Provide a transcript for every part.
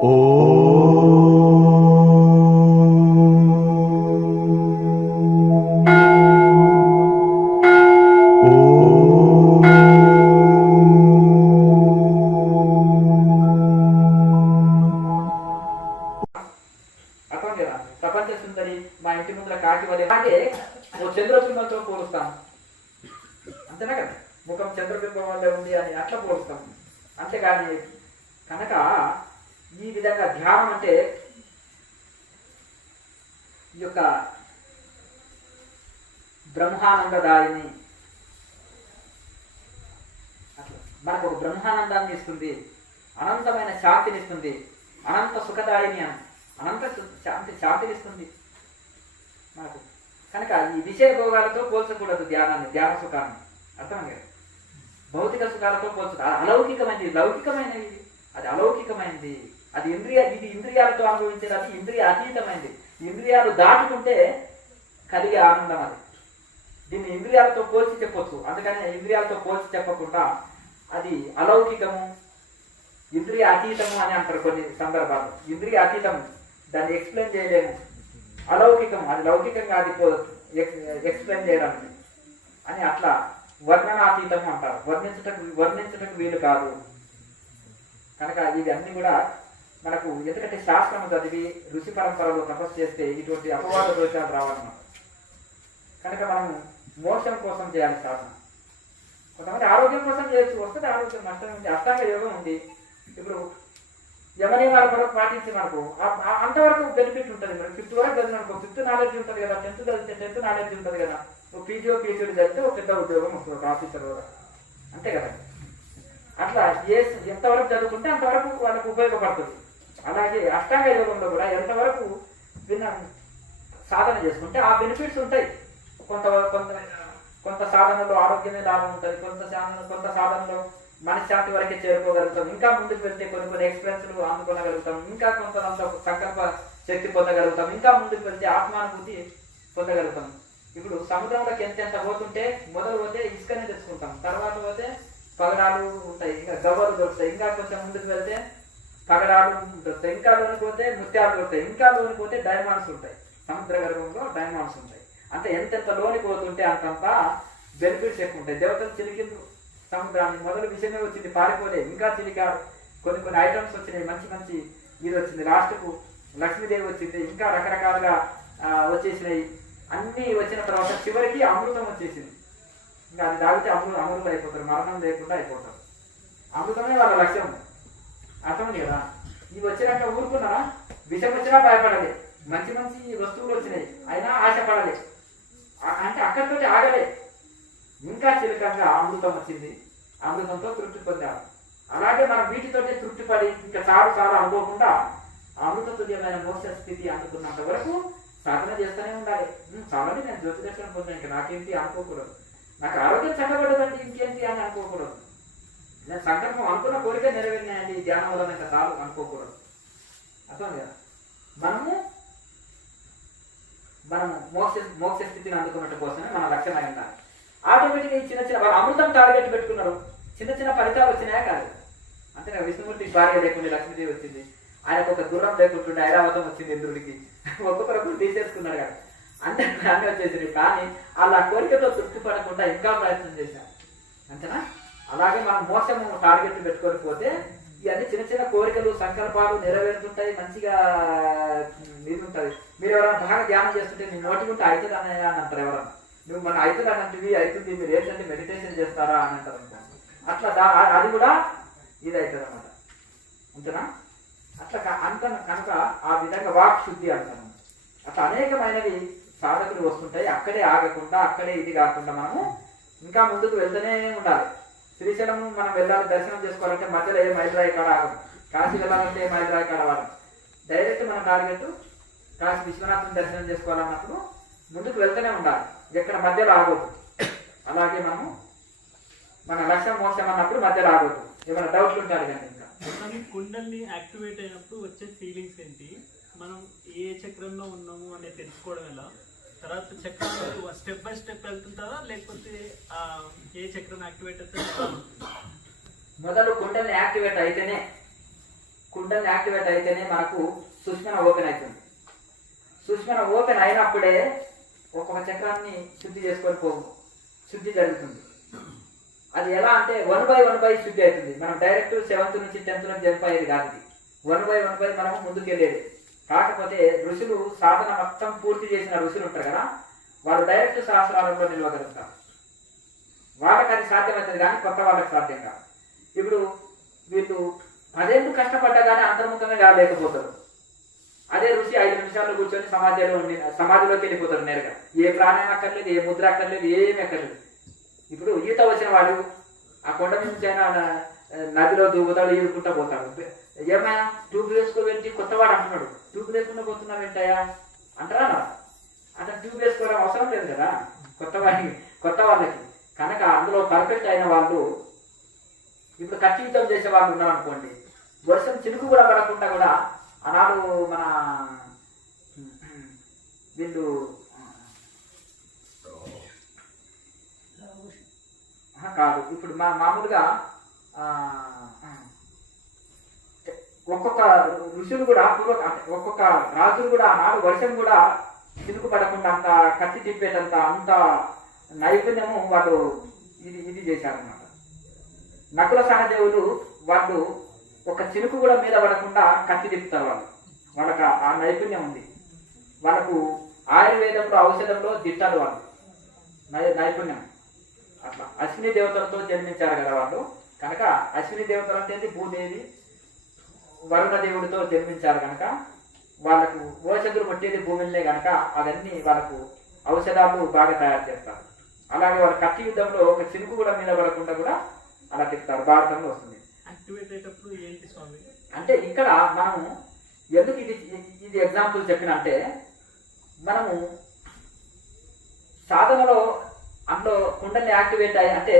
ప్రపంచ సుందరి మా ఇంటి ముందర కాకి వలె అంటే చంద్రబింబంతో పోలుస్తాం, అంతేనా కదా? ముఖం చంద్రబింబం వల్లే ఉంది అని అట్లా పోలుస్తాం. అంతేగాని కనుక ఈ విధంగా ధ్యానం అంటే ఈ యొక్క బ్రహ్మానందదాయిని అట్లా మనకు ఒక బ్రహ్మానందాన్ని ఇస్తుంది, అనంతమైన శాంతిని ఇస్తుంది, అనంత సుఖదాయిని అని అనంత శాంతినిస్తుంది మనకు. కనుక ఈ విషయ భోగాలతో పోల్చకూడదు ధ్యానాన్ని, ధ్యాన సుఖాన్ని. అర్థమైంది కదా? భౌతిక సుఖాలతో పోల్చదు. అలౌకికమైనది, లౌకికమైనది, అది అలౌకికమైనది. అది ఇది ఇంద్రియాలతో అనుభవించేది, అది ఇంద్రియ అతీతమైనది. ఇంద్రియాలు దాటుకుంటే కలిగే ఆనందం అది. దీన్ని ఇంద్రియాలతో పోల్చి చెప్పొచ్చు, అందుకని ఇంద్రియాలతో పోల్చి చెప్పకుండా అది అలౌకికము, ఇంద్రియ అతీతము అని అంటారు కొన్ని సందర్భాలు. ఇంద్రియ అతీతం, దాన్ని ఎక్స్ప్లెయిన్ చేయలేము. అలౌకికం, అది లౌకికంగా అది ఎక్స్ప్లెయిన్ చేయడానికి అని అట్లా వర్ణనాతీతం అంటారు. వర్ణించటకు వీలు కాదు. కనుక ఇవి అన్ని కూడా మనకు ఎందుకంటే శాస్త్రం చదివి ఋషి పరంపరలో తపస్సు చేస్తే ఇటువంటి అపవాద దోషాలు రావాలన్నమాట. కనుక మనం మోక్షం కోసం చేయాలి సాధన. కొంతమంది ఆరోగ్యం కోసం చేయొచ్చు, వస్తుంది ఆరోగ్యం, నష్టం ఉంది, అష్టాంగ యోగం ఉంది. ఇప్పుడు యమనియమాలు కూడా పాటించి మనకు అంతవరకు బెనిఫిట్ ఉంటుంది. మనకు 5th వరకు చదివిన అనుకో, 5th నాలెడ్జ్ ఉంటుంది కదా, 10th చదివితే 10th నాలెడ్జ్ ఉంటుంది కదా, ఒక పీజీఓ పీహెచ్డీ చదివితే ఒక పెద్ద ఉద్యోగం వస్తుంది, ఒక ఆఫీసర్ కూడా, అంతే కదా. అట్లా ఎంతవరకు చదువుకుంటే అంతవరకు వాళ్ళకు ఉపయోగపడుతుంది. అలాగే అష్టాంగ యోగంలో కూడా ఎంతవరకు సాధన చేసుకుంటే ఆ బెనిఫిట్స్ ఉంటాయి. కొంత సాధనలో ఆరోగ్యమే లాభం ఉంటుంది, కొంత సాధనలో మనశ్శాంతి వరకే చేరుకోగలుగుతాం, ఇంకా ముందుకు వెళ్తే కొన్ని ఎక్స్పీరియన్స్లు అందుకోగలుగుతాం, ఇంకా కొంత సంకల్ప శక్తి పొందగలుగుతాం, ఇంకా ముందుకు వెళ్తే ఆత్మానుభూతి పొందగలుగుతాం. ఇప్పుడు సముద్రంలోకి ఎంత పోతుంటే మొదలు పోతే ఇసుకనే తెచ్చుకుంటాం, తర్వాత పోతే పగడాలు ఉంటాయి, ఇంకా గవ్వలు దొరుకుతాయి, ఇంకా కొంచెం ముందుకు వెళ్తే పగడాలు దొరుకుతాయి, ఇంకా లోనికి పోతే ముత్యాలు దొరుకుతాయి, ఇంకా లోనికి పోతే డైమండ్స్ ఉంటాయి, సముద్ర గర్భంలో డైమండ్స్ ఉంటాయి. అంటే ఎంతెంత లోనికి పోతుంటే అంతంత బెనిఫిట్స్ ఎక్కువ ఉంటాయి. దేవతలు చిలికింది సముద్రాన్ని, మొదలు విషయమే వచ్చింది, పారిపోలే, ఇంకా చిలికారు, కొన్ని ఐటమ్స్ వచ్చినాయి, మంచి ఇది వచ్చింది, లాస్ట్కు లక్ష్మీదేవి వచ్చింది, ఇంకా రకరకాలుగా వచ్చేసినాయి. అన్నీ వచ్చిన తర్వాత చివరికి అమృతం వచ్చేసింది. ఇంకా అది తాగితే అమృతం అయిపోతారు, మరణం లేకుండా అయిపోతారు. అమృతమే వాళ్ళ లక్ష్యం. అర్థమైంది కదా? ఇవి వచ్చినాక ఊరుకున్నారా? విషం వచ్చినా భయపడలే, మంచి వస్తువులు వచ్చినాయి అయినా ఆశపడలే, అంటే అక్కడితోటి ఆగలే, ఇంకా చిలకంగా అమృతం వచ్చింది, అమృతంతో తృప్తి పొందాము. అలాగే మనం వీటితోటే తృప్తి పడి ఇంకా చాలు అనుకోకుండా అమృతతుల్యమైన మోక్ష స్థితి అందుకున్నంత వరకు సాధన చేస్తూనే ఉండాలి. చాలని నేను జ్యోతి దర్శనం పొందాను, ఇంకా నాకేంటి అనుకోకూడదు, నాకు ఆరోగ్యం చక్కబడదండి ఇంకేంటి అని అనుకోకూడదు, నేను సంకల్పం అనుకున్న కోరిక నెరవేరినాయండి ధ్యానం వల్ల ఇంకా చాలు అనుకోకూడదు. అర్థం కదా? మనం మోక్ష స్థితిని అందుకున్నట్టు కోసమే మన లక్ష్యం అయి ఉండాలి. ఆటోమేటిక్గా ఈ చిన్న వాళ్ళు అమృతం టార్గెట్ పెట్టుకున్నారు, చిన్న ఫలితాలు వచ్చినాయా కాదు. అంతేనా? విష్ణుమూర్తికి భార్య లేకుండా లక్ష్మీదేవి వచ్చింది, ఆయనకు ఒక గుర్రం లేకుంటుండే ఐరావతం వచ్చింది ఇంద్రుడికి, ఒక్కొక్కరు తీసేసుకున్నాడు కదా, అంటే అన్నీ వచ్చేసింది. కానీ వాళ్ళ కోరికతో తృప్తి పడకుండా ఇంకా ప్రయత్నం చేశారు, అంతేనా? అలాగే మనం మోసము టార్గెట్ పెట్టుకొని పోతే ఇవన్నీ చిన్న కోరికలు సంకల్పాలు నెరవేరుతుంటాయి, మంచిగా ఇది ఉంటుంది. మీరు ఎవరైనా బాగా ధ్యానం చేస్తుంటే మీ నోటి ఉంటే అవుతుంది అని అంటారు ఎవరన్నా, నువ్వు మన అవుతుంది అన్నట్టువి అవుతుంది, మీరు ఏంటంటే మెడిటేషన్ చేస్తారా అని అంటారు. అట్లా అది కూడా ఇది అవుతుంది అన్నమాట, అంతేనా? అట్లా కనుక ఆ విధంగా వాక్ శుద్ధి అంటారు. అట్లా అనేకమైనవి సాధకులు వస్తుంటాయి. అక్కడే ఆగకుండా, అక్కడే ఇది కాకుండా మనము ఇంకా ముందుకు వెళ్తూనే ఉండాలి. శ్రీశైలం మనం వెళ్ళాలి, దర్శనం చేసుకోవాలంటే మధ్యలో ఏ మైలురాయి కాడ ఆగం, కాశీ వెళ్ళాలంటే ఏ మైలురాయి కాడ ఆగం, డైరెక్ట్ మన టార్గెట్ కాశీ విశ్వనాథుని దర్శనం చేసుకోవాలన్నప్పుడు ముందుకు వెళ్తూనే ఉండాలి, ఎక్కడ మధ్యలో ఆగొద్దు. అలాగే మనము మన లక్ష్యం మోసం అన్నప్పుడు మధ్యలో ఆగొద్దు. ఏమైనా డౌట్లు ఉంటారు కానీ ఇంకా కుండల్ని యాక్టివేట్ అయినప్పుడు వచ్చే ఫీలింగ్స్ ఏంటి, మనం ఏ చక్రంలో ఉన్నాము అనేది తెలుసుకోవడం ఎలా, తర్వాత చక్రాలు స్టెప్ బై స్టెప్ వెళ్తుంటారా లేకపోతే ఏ చక్రం యాక్టివేట్ అవుతుంది? మొదలు కుండల్ని యాక్టివేట్ అయితేనే కుండల్ని యాక్టివేట్ అయితేనే మనకు సుష్మన ఓపెన్ అవుతుంది. సుష్మన ఓపెన్ అయినప్పుడే ఒక్కొక్క చక్రాన్ని శుద్ధి చేసుకొని శుద్ధి జరుగుతుంది. అది ఎలా అంటే 1/1 శుద్ధి అవుతుంది. మనం డైరెక్ట్ 7th నుంచి 10th నుంచి జంప్ అయ్యేది కాదు. ఇది 1/1 మనం ముందుకు వెళ్ళేది. కాకపోతే ఋషులు సాధన మొత్తం పూర్తి చేసిన ఋషులు ఉంటారు కదా, వాళ్ళు డైరెక్ట్ సహస్రాలలో నిలవగలుగుతారు. వాళ్ళకి అది సాధ్యమవుతుంది కానీ కొత్త వాళ్ళకి సాధ్యం కాదు. ఇప్పుడు వీళ్ళు 10 ఏళ్ళు కష్టపడ్డా కానీ అంతర్ముఖంగా కాలేకపోతారు. అదే ఋషి 5 నిమిషాల్లో కూర్చొని సమాధిలోకి వెళ్ళిపోతారు నేరుగా. ఏ ప్రాణాయం అక్కర్లేదు, ఏ ముద్ర అక్కర్లేదు, ఏమీ అక్కర్లేదు. ఇప్పుడు ఈత వచ్చిన వాడు ఆ కొండ నుంచి అయినా నదిలో దూకుతాడు, ఈదుకుంటా పోతాడు. ఏమైనా ట్యూబ్ వేసుకోవేంటి కొత్తవాడు అంటున్నాడు, ట్యూబ్ లేకుండా పోతున్నావు ఏంటయ్యా అంటారా? అతను ట్యూబ్ వేసుకోవడం అవసరం లేదు కదా కొత్త వాళ్ళకి. కనుక అందులో పర్ఫెక్ట్ అయిన వాళ్ళు, ఇప్పుడు కత్తి యుద్ధం చేసే వాళ్ళు ఉన్నారు అనుకోండి, వర్షం చినుకు కూడా పడకుండా కూడా ఆనాడు మన వీళ్ళు కాదు, ఇప్పుడు మామూలుగా ఒక్కొక్క ఋషులు కూడా ఒక్కొక్క రాజులు కూడా ఆనాడు వర్షం కూడా చినుకు పడకుండా అంత కత్తి తిప్పేటంత అంత నైపుణ్యము వాళ్ళు ఇది చేశారన్నమాట. నకుల సహదేవులు వాళ్ళు ఒక చినుకు కూడా మీద పడకుండా కత్తి తిప్పుతారు. వాళ్ళకి ఆ నైపుణ్యం ఉంది. వాళ్ళకు ఆయుర్వేదంలో ఔషధంలో దిట్టారు వాళ్ళు, నైపుణ్యం. అట్లా అశ్విని దేవతలతో జన్మించారు కదా వాళ్ళు. కనుక అశ్విని దేవతలు అంటే భూదేవి వరుణ దేవుడితో జన్మించారు కనుక వాళ్ళకు ఓషధులు కొట్టేది భూమిలో కనుక అవన్నీ వాళ్ళకు ఔషధాలు బాగా తయారు చేస్తారు. అలాగే వాళ్ళ కత్తి యుద్ధంలో ఒక చినుకు కూడా మీద పడకుండా కూడా అలా తిప్పుతారు. భారతంలో వస్తుంది. అంటే ఇక్కడ మనము ఎందుకు ఇది ఎగ్జాంపుల్ చెప్పిన అంటే, మనము సాధనలో అందులో కుండల్ని యాక్టివేట్ అయ్యి అంటే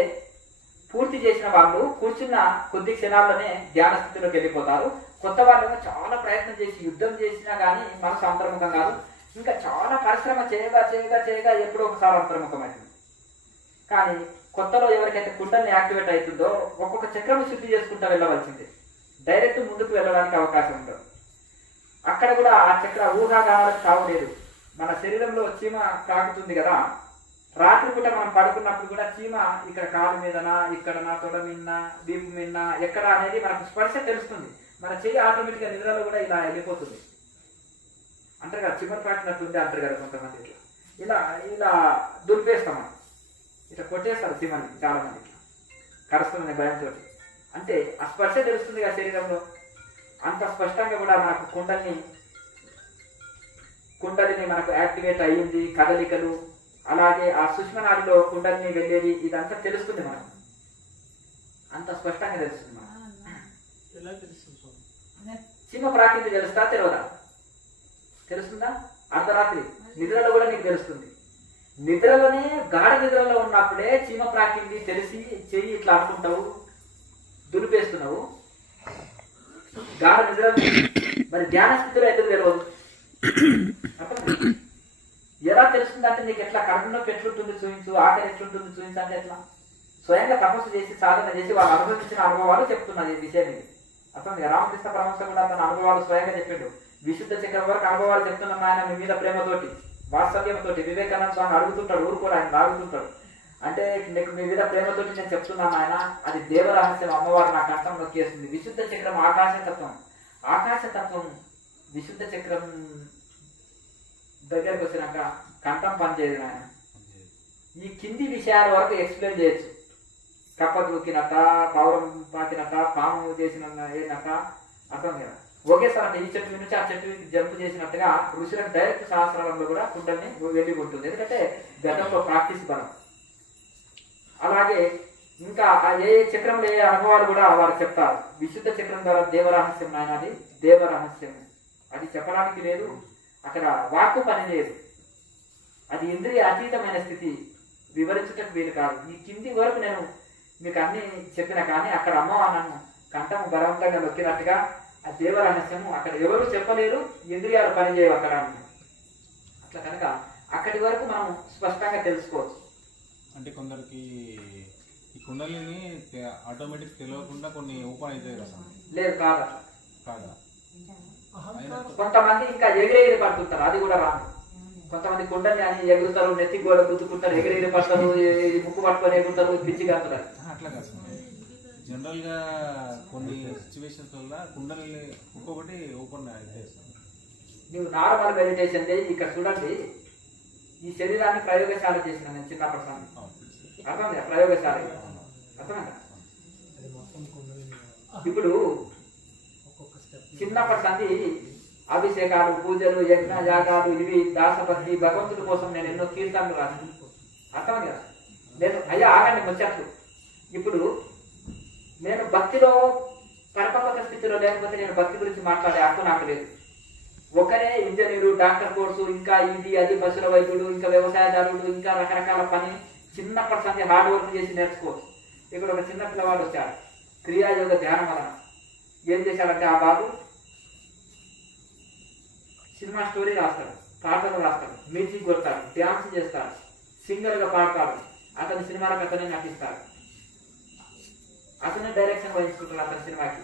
పూర్తి చేసిన వాళ్ళు కూర్చున్న కొద్ది క్షణాల్లోనే ధ్యాన స్థితిలోకి వెళ్ళిపోతారు. కొత్త వాళ్ళు చాలా ప్రయత్నం చేసి యుద్ధం చేసినా కానీ మనసు అంతర్ముఖం కాదు. ఇంకా చాలా పరిశ్రమ చేయగా ఎప్పుడో ఒకసారి అంతర్ముఖం అవుతుంది. కానీ కొత్తలో ఎవరికైతే కుండల్ని యాక్టివేట్ అవుతుందో ఒక్కొక్క చక్రం శుద్ధి చేసుకుంటూ వెళ్ళవలసిందే. డైరెక్ట్ ముందుకు వెళ్ళడానికి అవకాశం ఉండదు. అక్కడ కూడా ఆ చక్ర ఊహాగానాలకు తావులేదు. మన శరీరంలో చీమ తాకుతుంది కదా, రాత్రిపూట మనం పడుకున్నప్పుడు కూడా చీమ ఇక్కడ కాలు మీదనా, ఇక్కడనా, తొడ మిన్న, వీపు మిన్న, ఎక్కడ అనేది మనకు స్పర్శ తెలుస్తుంది. మన చెయ్యి ఆటోమేటిక్గా నిద్రలో కూడా ఇలా వెళ్ళిపోతుంది. అంటారు కదా చీమ తాకినట్టుంది అంటారు కదా కొంతమంది. ఇలా ఇలా దులిపేస్తాం మనం, ఇట్లా కొట్టేస్తారు చీమని. చాలా మందికి కరుస్తుంది భయంతో. అంటే ఆ స్పర్శ తెలుస్తుంది కదా శరీరంలో. అంత స్పష్టంగా కూడా మనకు కుండలిని మనకు యాక్టివేట్ అయ్యింది. కదలికలు అలాగే ఆ సుష్మనాడిలో కుండలిని వెళ్ళేది ఇదంతా తెలుస్తుంది మనకు. అంత స్పష్టంగా తెలుస్తుంది మనకు. చీమ ప్రాకృతి తెలుస్తా తెలియదా? తెలుస్తుందా? అర్ధరాత్రి నిద్రలో కూడా నీకు తెలుస్తుంది. నిద్రలోనే గాఢ నిద్రలో ఉన్నప్పుడే చీమ ప్రాకృతి తెలిసి చెయ్యి ఇట్లా అనుకుంటావు, దులిపేస్తున్నావు. గాఢ నిద్ర మరి ధ్యాన స్థితిలో ఎందుకు తెలియదు? ఎలా తెలుస్తుంది అంటే నీకు ఎట్లా కడుపులోకి ఎట్లుంటుంది చూపించు, ఆకలి ఎట్లుంటుంది చూపించు అంటే ఎట్లా? స్వయంగా తపస్సు చేసి సాధన చేసి వాళ్ళు అనుభవించిన అనుభవాలు చెప్తున్నది ఈ విషయం. ఇది అర్థం. రామకృష్ణ పరమహంస కూడా తన అనుభవాలు స్వయంగా చెప్పాడు. విశుద్ధ చక్రం వరకు అనుభవాలు చెప్తున్నాం ఆయన మీ మీద ప్రేమతోటి, వాత్సల్యంతోటి. వివేకానంద స్వామి అడుగుతుంటాడు, ఊరుకోడు, ఆయన లాగుతుంటాడు. అంటే నీకు మీ మీద ప్రేమతోటి నేను చెప్తున్నాను ఆయన, అది దేవరహస్యం. అమ్మవారు నా కంఠం నొక్కేస్తుంది. విశుద్ధ చక్రం ఆకాశతత్వం. ఆకాశతత్వం విశుద్ధ చక్రం దగ్గరకు వచ్చినాక కంఠం పనిచేయదు ఆయన. ఈ కింది విషయాల వరకు ఎక్స్ప్లెయిన్ చేయొచ్చు. కప్ప దూకినట్ట, పౌరం పాకినట్ట, పాము చేసిన ఏనట్ట, అర్థం కదా. ఒకేసారి అంటే ఈ చెట్టు నుంచి ఆ చెట్టు జంప్ చేసినట్టుగా ఋషులకు డైరెక్ట్ సహస్రాలంలో కూడా కుండల్ని వెళ్ళి ఉంటుంది. ఎందుకంటే గతంలో ప్రాక్టీస్ బలం. అలాగే ఇంకా ఏ చక్రంలో ఏ అనుభవాలు కూడా వారు చెప్తారు. విశుద్ధ చక్రం ద్వారా దేవరహస్యం ఆయన, అది దేవరహస్యం. అది చెప్పడానికి లేదు, అక్కడ వాక్కు పని లేదు. అది ఇంద్రియ అతీతమైన స్థితి, వివరించటకు వీలు కాదు. ఈ కింది వరకు నేను మీకు అన్ని చెప్పిన కానీ అక్కడ అమ్మవారు నన్ను కంఠము బలవంతంగా నొక్కినట్టుగా ఆ దేవరహస్యము అక్కడ ఎవరు చెప్పలేరు, ఇంద్రియాలు పనిచేయవు అక్కడ. అట్లా కనుక అక్కడి వరకు మనం స్పష్టంగా తెలుసుకోవచ్చు. అంటే కొందరికి ఈ కుండలిని ఆటోమేటిక్ తెలియకుండా కొన్ని ఓపెన్ అవుతాయి కదా? లేదు, కాదా? కాదా? కొంతమంది ఇంకా ఎగిరెగిరి పడుతుంటారు, అది కూడా రాను. కొంతమంది కుండని అని ఎగురుతారు, నెత్తి గోడ గుద్దుకుంటారు, ఎగిరెగిరి పడతారు, ఈ ముక్కు పట్టుకొని ఎగురుతారు, పిచ్చి కాదుతారు. అట్లా కాదు స్వామి. జనరల్గా కొన్ని సిచ్యువేషన్స్ వల్ల కుండలి ఒక్కొక్కటి ఓపెన్ అయితే నువ్వు నార్మల్ మెడిటేషన్ చేయి. ఇక్కడ చూడండి, ఈ శరీరాన్ని ప్రయోగశాల చేసిన నేను చిన్నప్పటి సంది అర్థమైందా? ప్రయోగశాల అర్థమైందా? ఇప్పుడు చిన్నప్పటి సంది అభిషేకాలు, పూజలు, యజ్ఞ యాగాలు, ఇవి దాసభక్తి, భగవంతుడి కోసం నేను ఎన్నో కీర్తనలు రాను. అర్థమైంది కదా? నేను అయ్యా ఆగండి ముచ్చట్లు. ఇప్పుడు నేను భక్తిలో పరిపక్వత స్థితిలో లేకపోతే నేను భక్తి గురించి మాట్లాడే హక్కు నాకు లేదు. ఒకరే ఇంజనీరు, డాక్టర్ కోర్సు, ఇంకా ఇది అది, పశువుల వైద్యుడు, ఇంకా వ్యవసాయదారుడు, ఇంకా రకరకాల పని చిన్నప్పటి సంది హార్డ్ వర్క్ చేసి నేర్చుకోవచ్చు. ఇక్కడ ఒక చిన్న పిల్లవాడు వచ్చాడు, క్రియాయోగ ధ్యానం వలన ఏం చేశాడంటే ఆ బాబు సినిమా స్టోరీ రాస్తాడు, పాటలు రాస్తాడు, మ్యూజిక్ కొడతాడు, డ్యాన్స్ చేస్తాడు, సింగర్గా పాడతాడు, అతని సినిమాలకు అతనే నటిస్తాడు, అతనే డైరెక్షన్ వహించుకుంటాడు అతని సినిమాకి.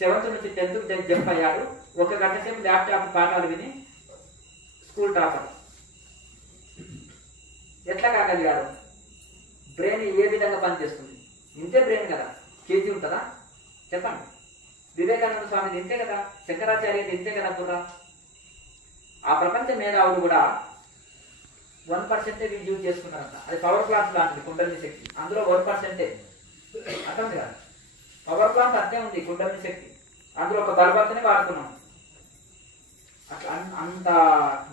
7th నుంచి 10th జంప్ అయ్యాడు. 1 గంట సేపు ల్యాప్టాప్ పాఠాలు విని స్కూల్ టాపర్. ఎట్లా కాగలిగాడు? బ్రెయిన్ ఏ విధంగా పనిచేస్తుంది? ఇంతే బ్రెయిన్ కదా, కేజీ ఉంటుందా చెప్పండి? వివేకానంద స్వామిది ఇంతే కదా, శంకరాచార్యది ఇంతే కదా కూడా. ఆ ప్రపంచ మేధావులు కూడా 1% యూజ్ చేసుకున్నారంట. అది పవర్ ప్లాంట్ లాంటిది కుండలిని శక్తి, అందులో 1%. అర్థం కదా? పవర్ ప్లాంట్ అంతే ఉంది కుండలిని శక్తి, అందులో ఒక బలబత్తని వాడుతున్నాం. అట్లా అంత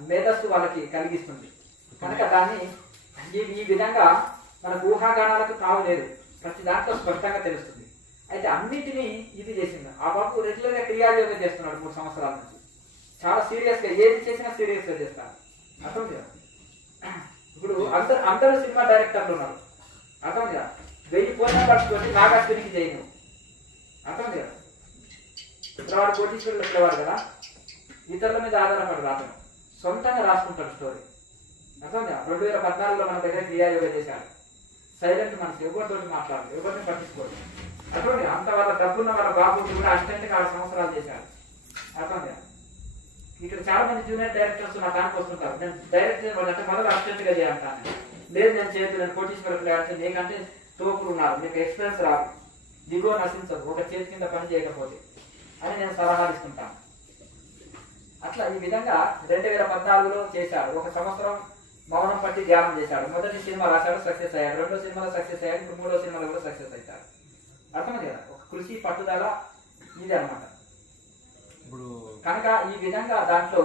మేధస్సు వాళ్ళకి కలిగిస్తుంది కనుక దాన్ని ఈ విధంగా మనకు ఊహాగానాలకు తావు లేదు, ప్రతి దాంట్లో స్పష్టంగా తెలుస్తుంది. అయితే అన్నిటినీ ఇది చేసింది. ఆ బాబు రెగ్యులర్గా క్రియాయోగం చేస్తున్నాడు 3 సంవత్సరాల నుంచి. చాలా సీరియస్గా ఏది చేసినా సీరియస్గా చేస్తాడు. అర్థం కదా? ఇప్పుడు అందరూ సినిమా డైరెక్టర్లు ఉన్నారు. అర్థం కదా? 1000 పోయినా పట్టుకొని నాగార్జునికి చేయను. అర్థం కదా? ఇప్పుడు వాడు కోటీశ్వరులు వచ్చేవాడు కదా, ఇతరుల మీద ఆధారపడి రాతను సొంతంగా రాసుకుంటాడు స్టోరీ. అర్థం కదా? 2014లో మన దగ్గర క్రియాయోగం చేశాడు. సైలెంట్ మనసు, ఎవరితోటి మాట్లాడదు, ఎవరిని పట్టించుకోడు. అటువంటి అంత వాళ్ళ డబ్బున్న వాళ్ళ బాబు కూడా అసిస్టెంట్గా 6 సంవత్సరాలు చేశాడు. అర్థం కదా? ఇక్కడ చాలా మంది జూనియర్ డైరెక్టర్స్ నా దానికి వస్తుంటారు. నేను డైరెక్ట్ అంటే మొదలు అసిస్టెంట్గా చేయంటాను. లేదు నేను చేయదు, నేను కోటీశ్వరులు అంటే నీకంటే తోపులు ఉన్నారు, మీకు ఎక్స్పీరియన్స్ రాదు, దిగువ నశించదు ఒక చేతి కింద పని చేయకపోతే అని నేను సలహాలు ఇస్తుంటాను. అట్లా ఈ విధంగా 2014లో చేశాడు. 1 సంవత్సరం మౌనం పట్టి ధ్యానం చేశాడు. మొదటి సినిమా రాశాడు, సక్సెస్ అయ్యాడు. 2వ సినిమాలో సక్సెస్ అయ్యాడు. ఇప్పుడు 3వ సినిమాలో కూడా సక్సెస్ అవుతాడు. అర్థమైంది కదా? ఒక కృషి పట్టుదల ఇదే అనమాట. ఇప్పుడు కనుక ఈ విధంగా దాంట్లో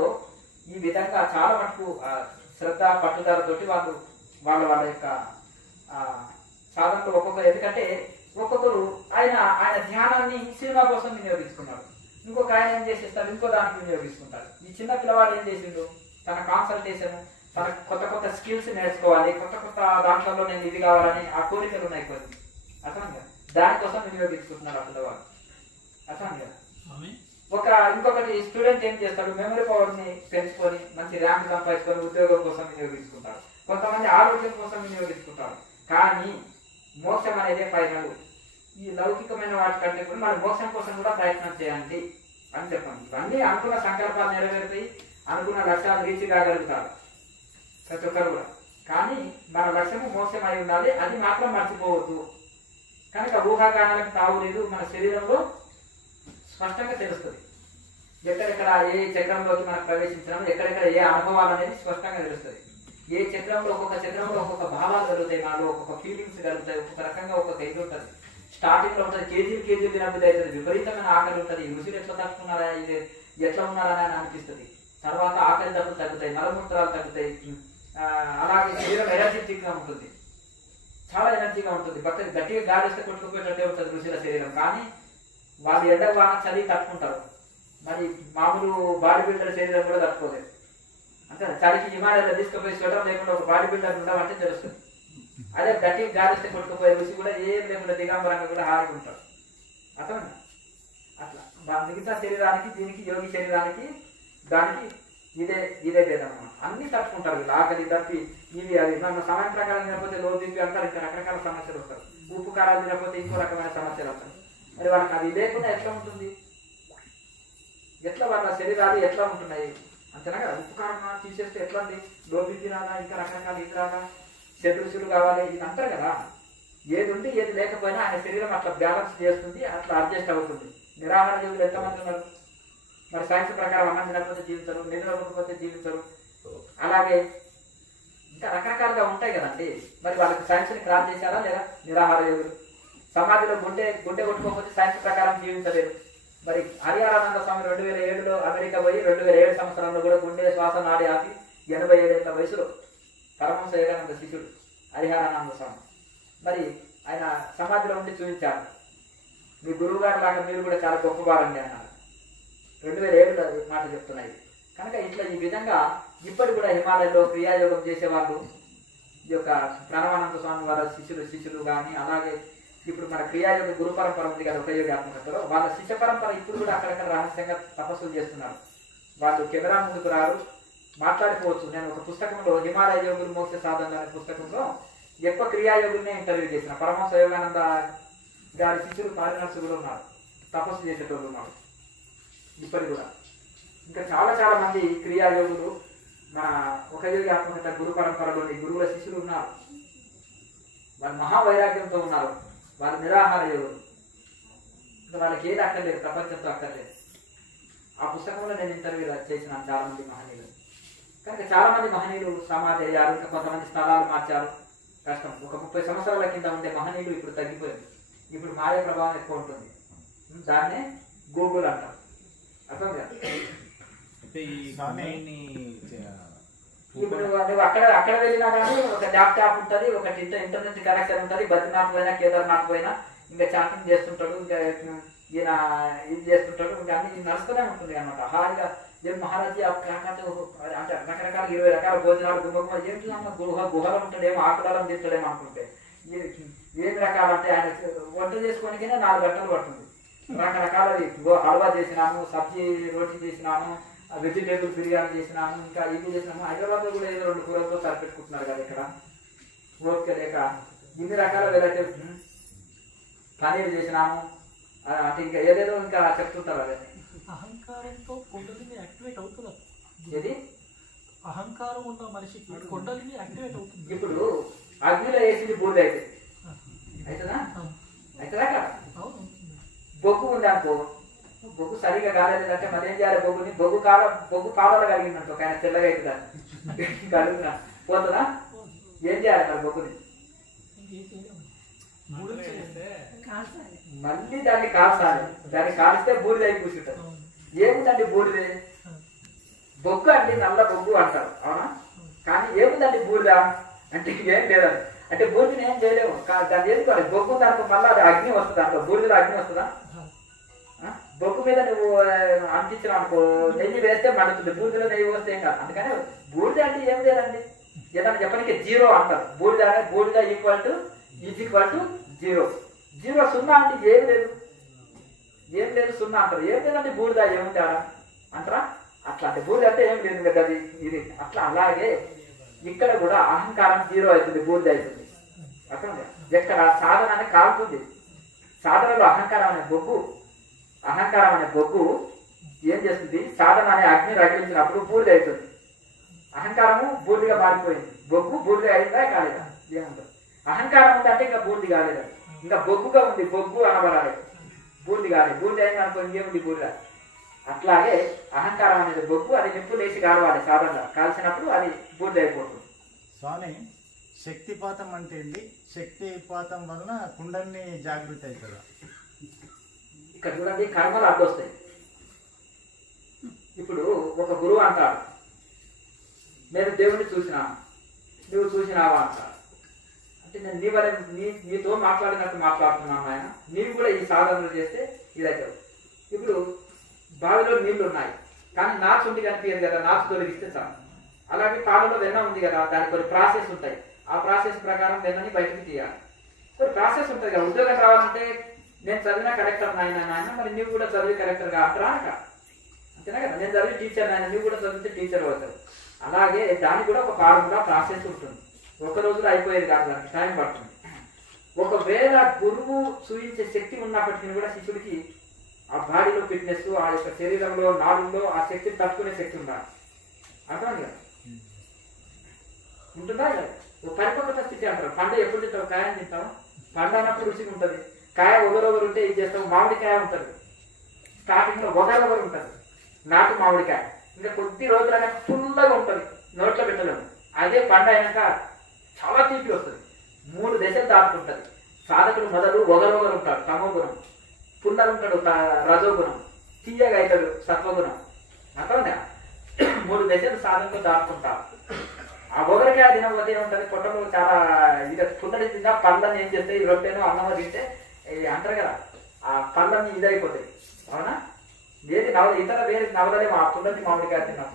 ఈ విధంగా చాలా మటుకు శ్రద్ధ పట్టుదలతోటి వాళ్ళ యొక్క సాధనలో ఎందుకంటే ఒక్కొక్కరు ఆయన ధ్యానాన్ని సినిమా కోసం వినియోగించుకున్నాడు. ఇంకొక ఆయన ఏం చేసేస్తాడు, ఇంకో దానికి వినియోగించుకుంటాడు. ఈ చిన్న పిల్లవాడు ఏం చేసిండు, తన కాన్సల్టేషన్, తన కొత్త స్కిల్స్ నేర్చుకోవాలి, కొత్త దాంట్లో నేను ఇది కావాలని ఆ కోరికలు ఉన్నాయి కొన్ని. అర్థం కదా? దానికోసం వినియోగించుకుంటున్నాడు ఆ పిల్లవాడు. అర్థం కదా? ఇంకొకటి స్టూడెంట్ ఏం చేస్తాడు, మెమరీ పవర్ ని పెంచుకొని మంచి ర్యాంక్ సంపాదించుకొని ఉద్యోగం కోసం వినియోగించుకుంటాడు. కొంతమంది ఆరోగ్యం కోసం వినియోగించుకుంటారు. కానీ మోక్షం అనేది ఫైనల్. ఈ లౌకికమైన వాటి కంటే కూడా మన మోక్షం కోసం కూడా ప్రయత్నం చేయండి అని చెప్పండి. ఇవన్నీ అనుకున్న సంకల్పాలు నెరవేరుతాయి, అనుకున్న లక్ష్యాలు రీచ్ కాగలుగుతారు ప్రతి ఒక్కరు కూడా. కానీ మన లక్ష్యము మోక్షం అయి ఉండాలి, అది మాత్రం మర్చిపోవద్దు. కనుక ఊహాగానాలకు తావు లేదు. మన శరీరంలో స్పష్టంగా తెలుస్తుంది ఎక్కడెక్కడ ఏ చక్రంలోకి మనం ప్రవేశించడం, ఎక్కడెక్కడ ఏ అనుభవాలు అనేది స్పష్టంగా తెలుస్తుంది. ఏ చక్రంలో ఒక్కొక్క చక్రంలో ఒక్కొక్క భావాలు కలుగుతాయి, నాలో ఒక్కొక్క ఫీలింగ్స్ కలుగుతాయి, ఒక్కొక్క రకంగా ఒక్కొక్క ఇది ఉంటుంది. స్టార్టింగ్ లో ఉంటుంది కేజీలు తినబుద్ధి అవుతుంది, విపరీతమైన ఆకలి ఉంటుంది, రుచులు ఎట్లా తట్టుకున్నారా, ఇది ఎట్లా ఉన్నారా అని అనిపిస్తుంది. తర్వాత ఆకలి దప్పులు తగ్గుతాయి, మలమూత్రాలు తగ్గుతాయి, అలాగే శరీరం ఎనర్జెటిక్ గా ఉంటుంది, చాలా ఎనర్జీగా ఉంటుంది. గట్టిగా గాలి వస్తే కొట్టుకుపోయేటట్టే ఉంటుంది రుచుల శరీరం. కానీ వాళ్ళు ఎండ వాన చలి తట్టుకుంటారు. మరి మామూలు బాడీ బిల్డర్ శరీరం కూడా తట్టుకోలేదు. అంటే చలికి హిమాలయాలో తీసుకుపోయి స్వెటర్ లేకుండా ఒక బాడీ బిల్డర్ ఉండమంటే తెలుస్తుంది. అదే గట్టిగా గాలి వస్తే కొట్టుకుపోయే రుచి కూడా ఏం లేకుండా దిగంబరంగా కూడా హాయిగా ఉంటారు. అర్థమైందా? అట్లా మిగతా శరీరానికి దీనికి యోగి శరీరానికి దానికి ఇదే భేదం. అన్ని తట్టుకుంటారు వీళ్ళు, ఆకలి తప్పి ఇవి అది. మన సమయం ప్రకారం తినకపోతే లో బీపీ అంటారు, ఇంకా రకరకాల సమస్యలు వస్తారు. ఉప్పు కారాలు తినకపోతే ఇంకో రకమైన సమస్యలు వస్తాయి. మరి వాళ్ళకి అది లేకుండా ఎట్లా ఉంటుంది? ఎట్లా వాళ్ళ శరీరాలు ఎట్లా ఉంటున్నాయి అంతేనా కదా. ఉప్పు కారం తీసేస్తే ఎట్లా ఉంది, లోబిపి రాదా, ఇంకా రకరకాల ఇది రాదా, శత్రుశులు కావాలి, ఇది అంటారు కదా. ఏది ఉండి ఏది లేకపోయినా ఆయన శరీరం అట్లా బ్యాలెన్స్ చేస్తుంది, అట్లా అడ్జస్ట్ అవుతుంది. నిరాహార జీవులు ఎంతమంది ఉన్నారు మరి? సైన్స్ ప్రకారం అన్నం తినకపోతే జీవించరు, నిద్రపోకపోతే జీవించరు, అలాగే ఇంకా రకరకాలుగా ఉంటాయి కదండి. మరి వాళ్ళకి సైన్స్ని క్రాస్ చేశారా లేదా? నిరాహార యోగులు సమాధిలో గుండె కొట్టుకోకపోతే సైన్స్ ప్రకారం జీవించలేరు. మరి హరిహరానంద స్వామి 2007లో అమెరికా పోయి 2007 సంవత్సరంలో కూడా గుండె శ్వాస నాడి ఆపి 87 ఏళ్ల వయసులో పరమహంస యోగానంద శిష్యుడు హరిహరానంద స్వామి మరి ఆయన సమాధిలో ఉండి చూపించారు. మీ గురువు గారు లాగా మీరు కూడా చాలా గొప్పవారండి అన్నారు. 2007లో మాట చెప్తున్నాయి. కనుక ఇట్లా ఈ విధంగా ఇప్పటి కూడా హిమాలయంలో క్రియాయోగం చేసేవాళ్ళు ఈ యొక్క ప్రణవానంద స్వామి వారి శిష్యులు కానీ, అలాగే ఇప్పుడు మన క్రియాయోగ గురు పరంపర ఉంది కదా ఉపయోగాత్మకతలో, వాళ్ళ శిష్య పరంపర ఇప్పుడు కూడా అక్కడక్కడ రహస్యంగా తపస్సులు చేస్తున్నారు. వాళ్ళు కెమెరా ముందుకు రారు, మాట్లాడుకోవచ్చు. నేను ఒక పుస్తకంలో హిమాలయ యోగులు మోక్ష సాధన అనే పుస్తకంలో ఎక్కువ క్రియాయోగులనే ఇంటర్వ్యూ చేసిన. పరమహంస యోగానంద గారి శిష్యులు ఫారినర్స్ కూడా ఉన్నారు, తపస్సు చేసేటోళ్ళు ఉన్నారు ఇప్పటి కూడా. ఇంకా చాలా చాలా మంది క్రియాయోగులు మన ఒక యోగాత్మకత గురు పరంపరలోని గురువుల శిష్యులు ఉన్నారు. వాళ్ళు మహావైరాగ్యంతో ఉన్నారు, వాళ్ళు నిరాహార యోగులు. ఇంకా వాళ్ళకి ఏది అక్కర్లేదు, ప్రపంచంతో అక్కర్లేదు. ఆ పుస్తకంలో నేను ఇంటర్వ్యూ చేసినాను చాలా మంది మహనీయులు. కనుక చాలా మంది మహనీయులు సమాధి అయ్యారు, ఇంకా కొంతమంది స్థలాలు మార్చారు. కష్టం. ఒక 30 సంవత్సరాల కింద ఉండే మహనీయులు ఇప్పుడు తగ్గిపోయింది. ఇప్పుడు మాయ ప్రభావం ఎక్కువ ఉంటుంది. దాన్నే గూగుల్ అంటాం. అర్థం కదా. ఇప్పుడు నువ్వు అక్కడ వెళ్ళినా కానీ ఒక ల్యాప్టాప్ ఉంటుంది, ఒక ఇంటర్నెట్ కనెక్షన్ ఉంటుంది. బద్రీనాథ్ పోయినా కేదార్నాథ్ పోయినా ఇంకా చాటింగ్ చేస్తుంటాడు, ఇంకా ఈయన ఇది చేస్తుంటాడు, ఇంకా అన్ని నడుస్తూనే ఉంటుంది అనమాట. హాయిగా ఏం మహారాజీ అంటే రకరకాల 20 రకాల భోజనాలు గుమ్మగుమ్మ ఏంటి అన్న గుహలో ఉంటాడేమో, ఆకులాలను తింటాడేమో అనుకుంటే ఏం రకాలంటే ఆయన వంట చేసుకోనికైనా 4 గంటలు పడుతుంది. రకరకాలవి హల్వా చేసినాము, సబ్జీ రోటీ చేసినాము, వెజిటేబుల్ బిర్యానీ చేసినాము, ఇంకా ఇది చేసినాము. హైదరాబాద్లో కూడా ఏదో 2 కూరలతో సరిపెట్టుకుంటున్నారు కదా ఇక్కడ. ఓకే లేక ఇన్ని రకాల వెరైటీ పనీర్ చేసినాము, అంటే ఇంకా ఏదేదో ఇంకా చెప్తుంటారు. అదే అహంకారంతో కుండలిని యాక్టివేట్ అవుతుందా? ఏది అహంకారం ఉన్న మనిషికి కుండలిని యాక్టివేట్ అవుతుంది. ఇప్పుడు అగ్నిలో వేసింది బూడిద అయితే అవుతుందా? అవుతుందా కదా? బొగ్గు ఉంది అనుకో, బొగ్గు సరిగా కాలేదంటే మరి ఏం చేయాలి? బొగ్గు కాలంలో కలిగిందంట ఒక ఆయన తెల్లగా అవుతుందా కలిగిన పోతుందా? ఏం చేయాలి మరి బొగ్గుని? మళ్ళీ దాన్ని కాల్చాలి. దాన్ని కాల్స్తే బూడిద అయి కూర్చుంటారు. ఏముందండి బూడిదే? బొగ్గు అండి, నల్ల బొగ్గు అంటారు, అవునా? కానీ ఏముందండి బూడిద అంటే ఏం లేదండి. అంటే బూడిదని ఏం చేయలేము, దాన్ని చేసుకోవాలి. బొగ్గు దానికి మళ్ళీ అది అగ్ని వస్తుంది, దాంట్లో బూడిదలో అగ్ని వస్తుందా? బొగ్గు మీద నువ్వు అంటించినావు అనుకో, నెయ్యి వేస్తే మండుతుంది. బూడిదలో నెయ్యి వస్తే ఏం కాదు. అందుకని బూడిద అంటే ఏం లేదండి. ఏదన్నా చెప్పడానికి 0 అంటారు. బూడిద ఈక్వల్ టు 0. 0 0 అంటే ఏం లేదు, 0 అంటారు. ఏం లేదంటే బూడిద ఏముంటారా అంటారా? అట్లా అంటే బూడిద అంటే ఏం లేదు కదా ఇది అట్లా. అలాగే ఇక్కడ కూడా అహంకారం 0 అవుతుంది, బూడిద అవుతుంది. అర్థం ఎక్కడ సాధన అనేది కాలుతుంది. సాధనలో అహంకారం అనే బొగ్గు ఏం చేస్తుంది? సాధన అనే అగ్ని రగిలించినప్పుడు బూడిద అవుతుంది. అహంకారము బూడిదిగా మారిపోయింది. బొగ్గు బూడిద అయిందా కాలేదా? ఏముండదు. అహంకారం ఉందంటే ఇంకా బూడిది కాలేదు, ఇంకా బొగ్గుగా ఉంది. బొగ్గు అనబడాలి, బూడిది కాలేదు. బూడిది అయింది అనుకో, ఇంకేముంది బూడిద. అట్లాగే అహంకారం అనేది బొగ్గు, అది నిప్పు లేచి కాలవాలి. సాధనలో కాల్చినప్పుడు అది బూడిద అయిపోతుంది. స్వామి, శక్తిపాతం అంటే ఏంటి? శక్తిపాతం వలన కుండల్ని జాగృతి అవుతుందా? ఇక్కడ చూడండి, కర్మలు అడ్డొస్తాయి. ఇప్పుడు ఒక గురువు అంటాడు, నేను దేవుణ్ణి చూసినా, నువ్వు చూసినావా అంటాడు. అంటే నేను నీతో మాట్లాడినట్టు మాట్లాడుతున్నాను ఆయన, నీవు కూడా ఈ సాధనలు చేస్తే ఇదైతే. ఇప్పుడు బావిలో నీళ్లు ఉన్నాయి కానీ నాచు ఉండి కనిపించదు కదా, నాచు తొలగిస్తే చాలు. అలాగే పాలలో వెన్న ఉంది కదా, దానికి కొన్ని ప్రాసెస్ ఉంటాయి. ఆ ప్రాసెస్ ప్రకారం వెన్నని బయటకు తీయాలి. కొన్ని ప్రాసెస్ ఉంటుంది కదా. ఉద్యోగం రావాలంటే నేను చదివిన కలెక్టర్ నాయన, మరి నువ్వు కూడా చదివి కలెక్టర్గా అంటారా? అంతేనా కదా. నేను చదివి టీచర్ నాయన, నువ్వు కూడా చదివితే టీచర్ అవుతావు. అలాగే దానికి కూడా ఒక ఫార్ములా ప్రాసెస్ ఉంటుంది. ఒక రోజులో అయిపోయేది కాదు, దానికి టైం పడుతుంది. ఒకవేళ గురువు చూపించే శక్తి ఉన్నప్పటికీ కూడా శిష్యుడికి ఆ బాడీలో ఫిట్నెస్, ఆ యొక్క శరీరంలో నాడుల్లో ఆ శక్తిని తట్టుకునే శక్తి ఉండాలి. అర్థమైంది కదా? ఉంటుందా? ఒక పరిపక్వత స్థితి అంటారు. పండు ఎప్పుడు తింటావు? కాయని తింటావా? పండు అన్నప్పుడు రుచిగా ఉంటుంది. కాయ ఒగరొగరు ఉంటే ఇది చేస్తావు. మామిడికాయ ఉంటుంది, స్టార్టింగ్లో ఒగరొగరు ఉంటుంది నాటు మామిడికాయ. ఇంకా కొద్ది రోజులైనా ఫుల్గా ఉంటుంది, నోట్లో పెట్టలేము. అదే పండు అయినాక చాలా తీపి వస్తుంది, 3 దశలు దాటుకుంటుంది. సాధకుడు మొదలు ఒగరొగరు ఉంటాడు తమో గుణం, పుల్లగా ఉంటాడు రజో గుణం, తీయగా అవుతాడు సత్వగుణం. అర్థమైందా? 3 దశలు సాధనతో దాటుకుంటారు. ఆ ఒగరికాయ తినకపోతే ఏముంటుంది, పొట్టలో చాలా ఇక పుల్లడి తిన్నా పళ్ళని ఏం చేస్తే ఈ రొట్టెను అన్నం తింటే అంటారు కదా, ఆ పళ్ళని ఇదైపోతాయి. అవునా? ఏది ఇతర వేరే నవలలే ఆ పుల్లని మామిడికాయ తిన్నాం,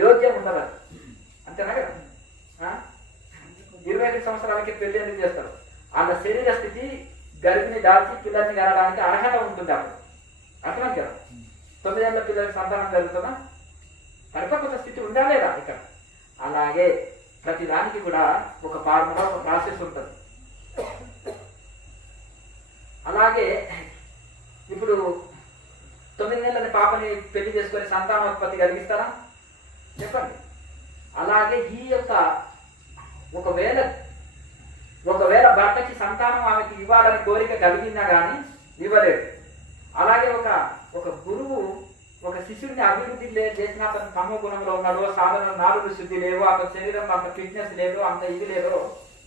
యోగ్యం ఉండదు. అంతేనా కదా? 25 సంవత్సరాలకి పెళ్లి ఎందుకు చేస్తారు? వాళ్ళ శరీర స్థితి గర్భిణి దాల్చి పిల్లల్ని కనడానికి అర్హత ఉంటుంది అప్పుడు. అర్థం కదా? 9 ఏళ్ళ పిల్లలకి సంతానం జరుగుతుందా? పరిపక్వత స్థితి ఉందా లేదా ఇక్కడ? అలాగే ప్రతి దానికి కూడా ఒక ఫార్ములా, ఒక ప్రాసెస్ ఉంటుంది. అలాగే ఇప్పుడు 9 నెలల పాపని పెళ్లి చేసుకొని సంతానోత్పత్తి కలిగిస్తారా? చెప్పండి. అలాగే ఈ యొక్క ఒకవేళ భర్తకి సంతానం ఆమెకి ఇవ్వాలని కోరిక కలిగిందా కానీ ఇవ్వలేడు. అలాగే ఒక గురువు ఒక శిష్యుడిని అభివృద్ధి చేసిన అతను తమో గుణంలో ఉన్నాడో, సాధన నాలుగు శుద్ధి లేవో, అతని శరీరంలో అంత ఫిట్నెస్ లేదో, అంత ఇది లేదో,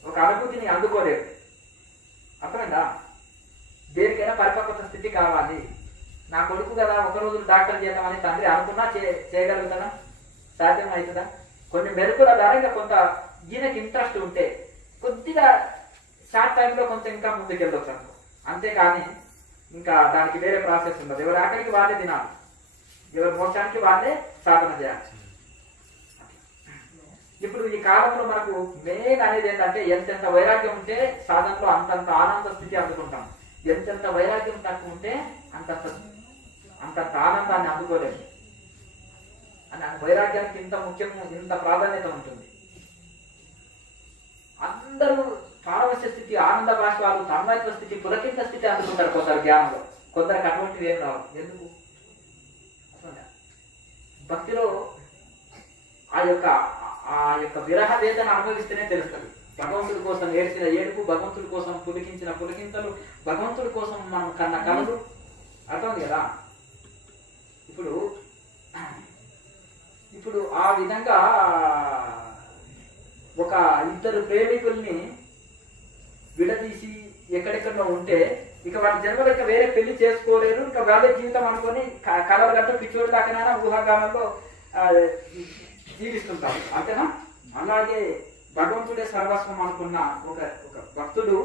ఒక అనుభూతిని అందుకోలేడు. అర్థమైందా? దేనికైనా పరిపక్వత స్థితి కావాలి. నా కొడుకు కదా ఒక రోజు డాక్టర్ చేద్దామని తండ్రి అనుకున్నా చేయగలుగుతానా? సాధ్యం అవుతుందా? కొన్ని మెరుకుల ద్వారా ఇంకా కొంత ఈయనకి ఇంట్రెస్ట్ ఉంటే కొద్దిగా షార్ట్ టైంలో కొంచెం ఇంకా ముందుకు వెళ్ళొచ్చు అనుకో. అంతేకాని ఇంకా దానికి వేరే ప్రాసెస్ ఉండదు. ఎవరి ఆఖరికి వాళ్ళే తినాలి, ఎవరి మోక్షానికి వాళ్ళే సాధన చేయాలి. ఇప్పుడు ఈ కాలంలో మనకు మెయిన్ అనేది ఏంటంటే ఎంతెంత వైరాగ్యం ఉంటే సాధనలో అంతంత ఆనంద స్థితి అందుకుంటాం. ఎంతెంత వైరాగ్యం తక్కువ ఉంటే అంతంత ఆనందాన్ని అందుకోలేము. అని వైరాగ్యానికి ఇంత ముఖ్యము, ఇంత ప్రాధాన్యత ఉంటుంది. అందరూ పారవశ్య స్థితి, ఆనంద భాష్పాలు, తన్మయత్వ స్థితి, పులకింత స్థితి అందుకుంటారు కొందరు జ్ఞానంలో. కొందరికి అటువంటివి ఏం రావు. ఎందుకు? భక్తిలో ఆ యొక్క విరహ వేదన అనుభవిస్తేనే తెలుస్తుంది. భగవంతుడి కోసం ఏడ్చిన ఏడుపు, భగవంతుడి కోసం పులికించిన పులికింతలు, భగవంతుడి కోసం మనం కన్న కలలు. అర్థం కదా? ఇప్పుడు ఆ విధంగా ఒక ఇద్దరు ప్రేమికుల్ని విడదీసి ఎక్కడెక్కడో ఉంటే ఇక వాళ్ళ జన్మలో ఇక వేరే పెళ్లి చేసుకోలేరు. ఇంకా వాళ్ళే జీవితం అనుకొని కలలు గంట పిచ్చోడు దాకానైనా ఊహాగానంలో జీవిస్తుంటారు. అంతేనా? అలాగే భగవంతుడే సర్వస్వం అనుకున్న ఒక భక్తుడు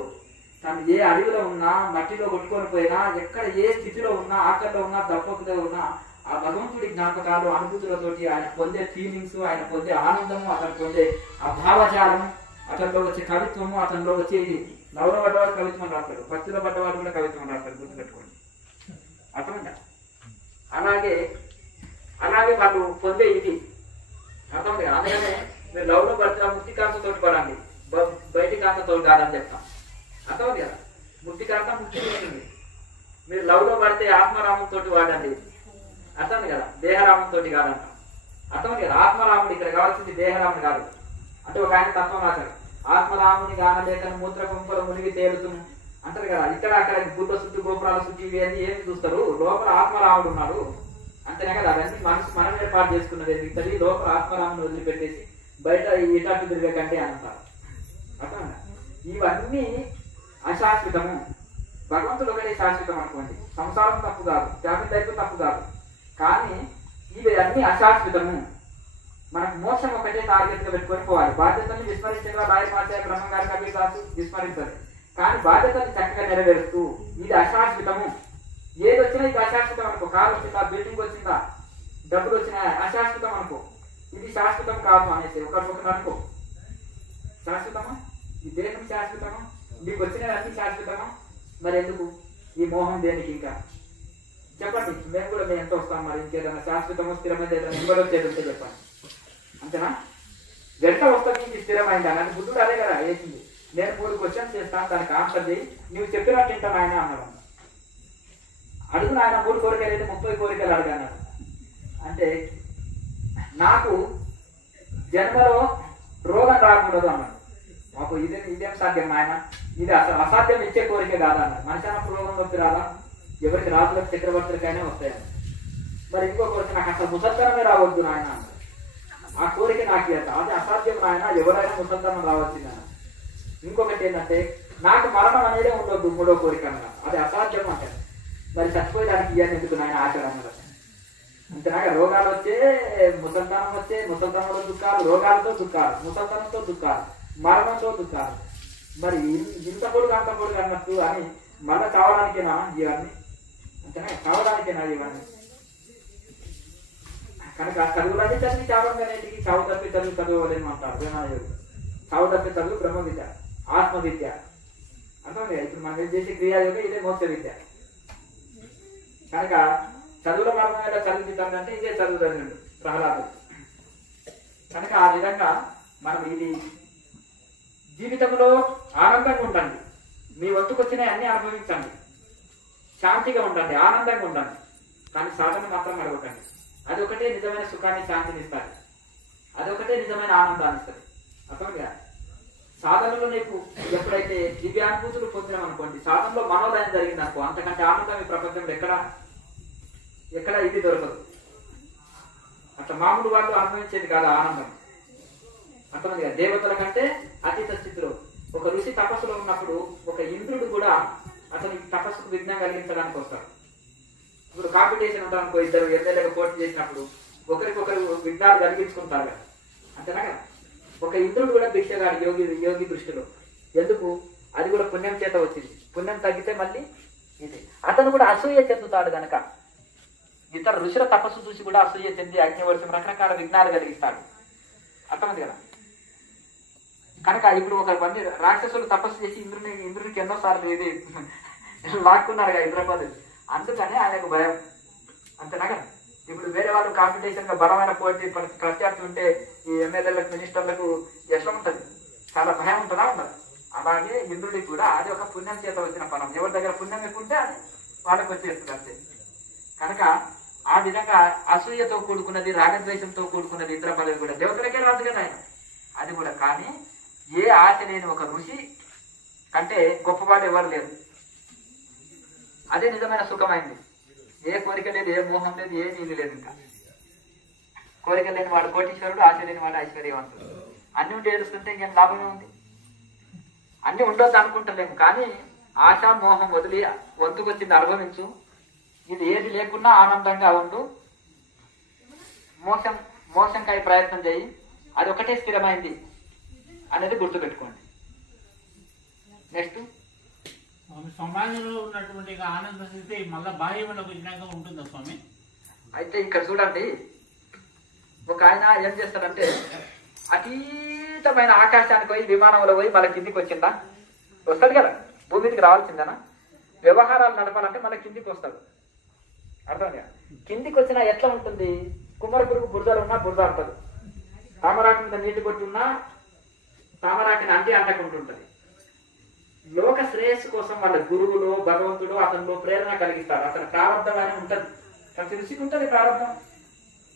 తను ఏ అడవిలో ఉన్నా, మట్టిలో కొట్టుకొని పోయినా, ఎక్కడ ఏ స్థితిలో ఉన్నా, ఆకలిలో ఉన్నా, దప్పకులో ఉన్నా, ఆ భగవంతుడి జ్ఞాపకాలు, అనుభూతులతోటి ఆయన పొందే ఫీలింగ్స్, ఆయన పొందే ఆనందము, అతను పొందే ఆ భావజాలం, అతనిలో వచ్చే కవిత్వము, అతనిలో వచ్చే నవల పడ్డవాడు కవిత్వం రాస్తాడు, భక్తుల పడ్డవాడు కూడా కవిత్వం రాస్తాడు. గుర్తుపెట్టుకోండి. అర్థమైందా? అలాగే వాళ్ళు పొందే ఇది అర్థమైంది. అందుకనే మీరు లవ్లో పడితే ముక్తి కాంతతో పడండి, బయటి కాంతతో కాదని చెప్తాం. అర్థమైంది కదా? ముక్తి కాంత ముక్తి ఉంటుంది. మీరు లవ్లో పడితే ఆత్మరామంతో వాడండి. అర్థం కదా? దేహరాముతో కాదంటాం. అర్థమైంది కదా? ఆత్మరాముడు ఇక్కడ కావాల్సింది దేహరాముడు కాదు. అంటే ఒక ఆయన తత్వం రాశారు, ఆత్మరాముని గానలేఖను మూత్ర గుంపలు మునిగి తేలుతును అంటారు కదా. ఇక్కడ అక్కడ గుడ్డ శుద్ధి, గోపురాల శుద్ధి ఇవన్నీ ఏమి చూస్తారు? లోపల ఆత్మరాముడు ఉన్నాడు. అంతేనే కదా? అవన్నీ మనసు మనం ఏర్పాటు చేసుకున్నది. ఇతడి లోపల ఆత్మరాముని వదిలిపెట్టేసి బయట ఇటాటు తిరగకండి అంటారు. అర్థమైందా? ఇవన్నీ అశాశ్వతము. భగవంతుడు ఒకటే శాశ్వతం అనుకోండి. సంసారం తప్పు కాదు, ఫ్యామిలీ లైఫ్ తప్పు కాదు, కానీ ఇవి అన్ని అశాశ్వతము. మనకు మోక్షం ఒకటే టార్గెట్ గా పెట్టుకొని పోవాలి. బాధ్యతల్ని విస్మరించగా రాయమాచార్య బ్రహ్మంగారి కవి కాదు విస్మరించాలి, కానీ బాధ్యతల్ని చక్కగా నెరవేరుస్తూ ఇది అశాశ్వతము. ఏది వచ్చినా ఇది అశాశ్వతం అనుకో. కారు వచ్చిందా, బిల్డింగ్ వచ్చిందా, డబ్బులు వచ్చినా అశాశ్వతం అనుకో. ఇది శాశ్వతం కాదు అనేసి ఒకరికొకరు అనుకో. శాశ్వతమా? ఈ దేహం శాశ్వతమా? నీకు వచ్చినవి అన్ని శాశ్వతమా? మరి ఎందుకు ఈ మోహం దేనికి? ఇంకా చెప్పండి. మేము ఎంత వస్తాం? మరి ఇంకేదైనా శాశ్వతమో స్థిరమైనది ఏదైనా నెంబర్ వచ్చేది ఉంటే చెప్పండి. అంతేనా? వెంట వస్తుంది ఇంక స్థిరమైంది అన్నది. బుద్ధుడు అదే కదా వేసింది. నేను 3 క్వశ్చన్స్ చేస్తాను, దానికి ఆన్సర్ చేయి, నువ్వు చెప్పినట్టు వింటాను ఆయన అన్నాడు. అడుగు నాయన 3 కోరికలు అయితే 30 కోరికలు అడగన్నాడు. అంటే నాకు జన్మలో రోగం రాకూడదు అన్నాడు. మాకు ఇదేం సాధ్యం ఆయన, ఇది అసలు అసాధ్యం ఇచ్చే కోరిక కాదన్నాడు. మనిషి అన్నప్పుడు రోగం వచ్చి రాదా? ఎవరికి రాజులకు చక్రవర్తులకైనా వస్తాయని. మరి ఇంకో కోరిక నాకు అసలు ముసల్తనమే రావద్దు నాయన అన్నాడు. ఆ కోరిక నాకు ఇవ్వట, అది అసాధ్యం నాయన, ఎవరైనా ముసల్తనం రావచ్చిందన్న. ఇంకొకటి ఏంటంటే నాకు మరణం అనేది ఉండొద్దు, 3వ కోరిక అన్నాడు. అది అసాధ్యం అంటారు. మరి చచ్చిపోయేదానికి ఇవన్నీ ఎందుకు నాయన ఆచరణ అన్నాడు. అంతేనాక రోగాలు వచ్చే, ముసల్తనం వచ్చే, ముసల్తనంలో దుఃఖాలు, రోగాలతో దుఃఖాలు, ముసల్తనంతో దుఃఖాలు, మరణంతో దుఃఖాలు. మరి ఇంత పొడుగు అంత పొడుగు అన్నట్టు అని మళ్ళీ చావడానికేనా ఇవన్నీ? అంతేనా, చావడానికేనా ఇవన్నీ? కనుక చదువులన్నీ చదివి చావడానికి చావు తప్పి చదువు చదవలేము అంటారు వేమాయోగి. చావు తప్పి చదువు బ్రహ్మ విద్య, ఆత్మ విద్య. అర్థం ఇప్పుడు మనం చేసే క్రియాయోగం ఇదే మోక్ష విద్య. కనుక చదువుల మార్గం ఎలా చదివించాలంటే ఇదే చదువు చదివిండు ప్రహ్లాదుడు. కనుక ఆ విధంగా మనం ఇది జీవితంలో ఆనందంగా ఉండండి, మీ వంతుకు వచ్చినాయి అన్ని అనుభవించండి, శాంతిగా ఉండండి, ఆనందంగా ఉండండి. కానీ సాధన మాత్రం అడగకండి. అది ఒకటే నిజమైన సుఖాన్ని, శాంతిని ఇస్తుంది. అదొకటే నిజమైన ఆనందాన్ని ఇస్తుంది. అర్థంగా సాధనలో నీకు ఎప్పుడైతే దివ్యానుభూతులు పొందినాం అనుకోండి, సాధనలో మనోదయం జరిగింది అనుకో, అంతకంటే ఆనందం ఈ ప్రపంచంలో ఎక్కడ ఇది దొరకదు. అట్లా మామూలు వాళ్ళు అనుభవించేది కాదు ఆనందం. అర్థమైంది కదా? దేవతల కంటే అతీత స్థితిలో ఒక ఋషి తపస్సులో ఉన్నప్పుడు ఒక ఇంద్రుడు కూడా అతని తపస్సుకు విఘ్నం కలిగించడానికి వస్తాడు. ఇప్పుడు కాంపిటీషన్ ఉంటారనుకో, ఇద్దరు ఎమ్మెల్యేగా పోటీ చేసినప్పుడు ఒకరికొకరు విఘ్నాలు కలిగించుకుంటారు కదా, అంతేనా కదా? ఒక ఇంద్రుడు కూడా భిక్షగాడు యోగి దృష్టిలో. ఎందుకు? అది కూడా పుణ్యం చేత వచ్చింది. పుణ్యం తగ్గితే మళ్ళీ ఇది. అతను కూడా అసూయ చెందుతాడు కనుక ఇతర ఋషుల తపస్సు చూసి కూడా అసూయ చెంది అగ్నివర్షం రకరకాల విఘ్నాలు కలిగిస్తాడు. అర్థమైంది కదా? కనుక ఇప్పుడు ఒక మంది రాక్షసులు తపస్సు చేసి ఇంద్రునికి ఎన్నోసార్లు ఇది లాక్కున్నారు కదా హైదరాబాద్. అందుకని ఆయనకు భయం. అంతేనా కదా? ఇప్పుడు వేరే వాళ్ళు కాంపిటీషన్ గా బలమైన పోటీ ప్రత్యర్థి ఉంటే ఈ ఎమ్మెల్యేలకు, మినిస్టర్లకు ఎట్లా ఉంటుంది? చాలా భయం ఉంటుందా? ఉండదు. అలాగే ఇంద్రుడికి కూడా అది ఒక పుణ్యం చేత వచ్చిన ఫలం. ఎవరి దగ్గర పుణ్యం ఎక్కువ ఉంటే అది వాళ్ళకి వచ్చేస్తుంది అంతే. కనుక ఆ విధంగా అసూయతో కూడుకున్నది, రాగద్వేషంతో కూడుకున్నది ఇంద్రపదవి కూడా. దేవతలకే రాదు కదా ఆయన, అది కూడా. కానీ ఏ ఆశ లేని ఒక ఋషి కంటే గొప్పవాడు ఎవరు లేరు. అదే నిజమైన సుఖమైంది. ఏ కోరిక లేదు, ఏ మోహం లేదు, ఏ నీళ్ళు లేదు. ఇంకా కోరిక లేని వాడు కోటీశ్వరుడు, ఆశ లేని వాడు ఐశ్వర్యవంతుడు. అన్ని ఉండి ఏడుస్తుంటే ఇంకేం లాభమే ఉంది? అన్ని ఉండొద్దు అనుకుంటలేము, కానీ ఆశ మోహం వదిలి వంతుకొచ్చింది అనుభవించు. ఇది ఏది లేకున్నా ఆనందంగా ఉండు. మోసంకాయ ప్రయత్నం చేయి, అది ఒకటే స్థిరమైంది అనేది గుర్తుపెట్టుకోండి. నెక్స్ట్, స్వామి సమాజంలో ఉన్నటువంటి ఆనంద స్థితి మళ్ళీ బాహ్యమైన విజ్ఞానంగా ఉంటుందా స్వామి? అయితే ఇక్కడ చూడండి, ఒక ఆయన ఏం చేస్తాడంటే అతీతమైన ఆకాశానికి పోయి విమానంలో పోయి మళ్ళీ కిందికి వచ్చిందా? వస్తాడు కదా, భూమి మీదకి రావాల్సిందేనా? వ్యవహారాలు నడపాలంటే మళ్ళీ కిందికి వస్తాడు. అర్థమైందా? కిందికి వచ్చినా ఎట్లా ఉంటుంది? కుమ్మరి పురుగు బురదలు ఉన్నా బురద అంటది, తామరాకు మీద నీటి కొట్టి ఉన్నా తామరాకిని అంటకుంటుంటది. లోక శ్రేయస్సు కోసం వాళ్ళ గురువులు, భగవంతుడు అతనిలో ప్రేరణ కలిగిస్తారు. అతని ప్రారంభం అని ఉంటుంది, ప్రతి ఋషికి ఉంటుంది ప్రారంభం.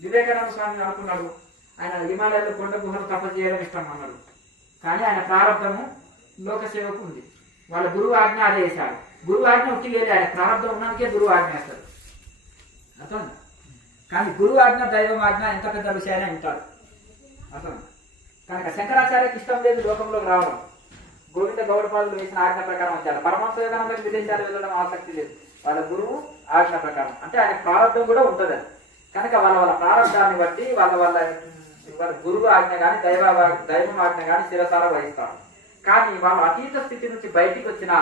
వివేకానంద స్వామి అనుకున్నాడు, ఆయన హిమాలయాల్లో కొండ గుహలు తపస్సు చేయడం ఇష్టం అన్నాడు. కానీ ఆయన ప్రారంభము లోక సేవకు ఉంది. వాళ్ళ గురువు ఆజ్ఞ అదే వేశాడు. గురువు ఆజ్ఞ ఉట్టివేలే, ఆయన ప్రారంభం ఉన్నందుకే గురువు ఆజ్ఞ వేస్తాడు. అర్థం? కానీ గురువు ఆజ్ఞ, దైవం ఆజ్ఞ ఎంత పెద్ద విషయాన్ని ఉంటాడు. అర్థం? కనుక శంకరాచార్యకి ఇష్టం లేదు లోకంలోకి రావడం. గోవింద గౌడపాదులు వేసిన ఆజ్ఞ ప్రకారం వచ్చారు. పరమహంస యోగానందకి విదేశాలు వెళ్ళడం ఆసక్తి లేదు. వాళ్ళ గురువు ఆజ్ఞ ప్రకారం, అంటే ఆయన ప్రారంభం కూడా ఉంటుంది. కనుక వాళ్ళ ప్రారంభాన్ని బట్టి వాళ్ళ గురువు ఆజ్ఞ కానీ దైవం ఆజ్ఞ కానీ శిరసార వహిస్తారు. కానీ వాళ్ళు అతీత స్థితి నుంచి బయటికి వచ్చిన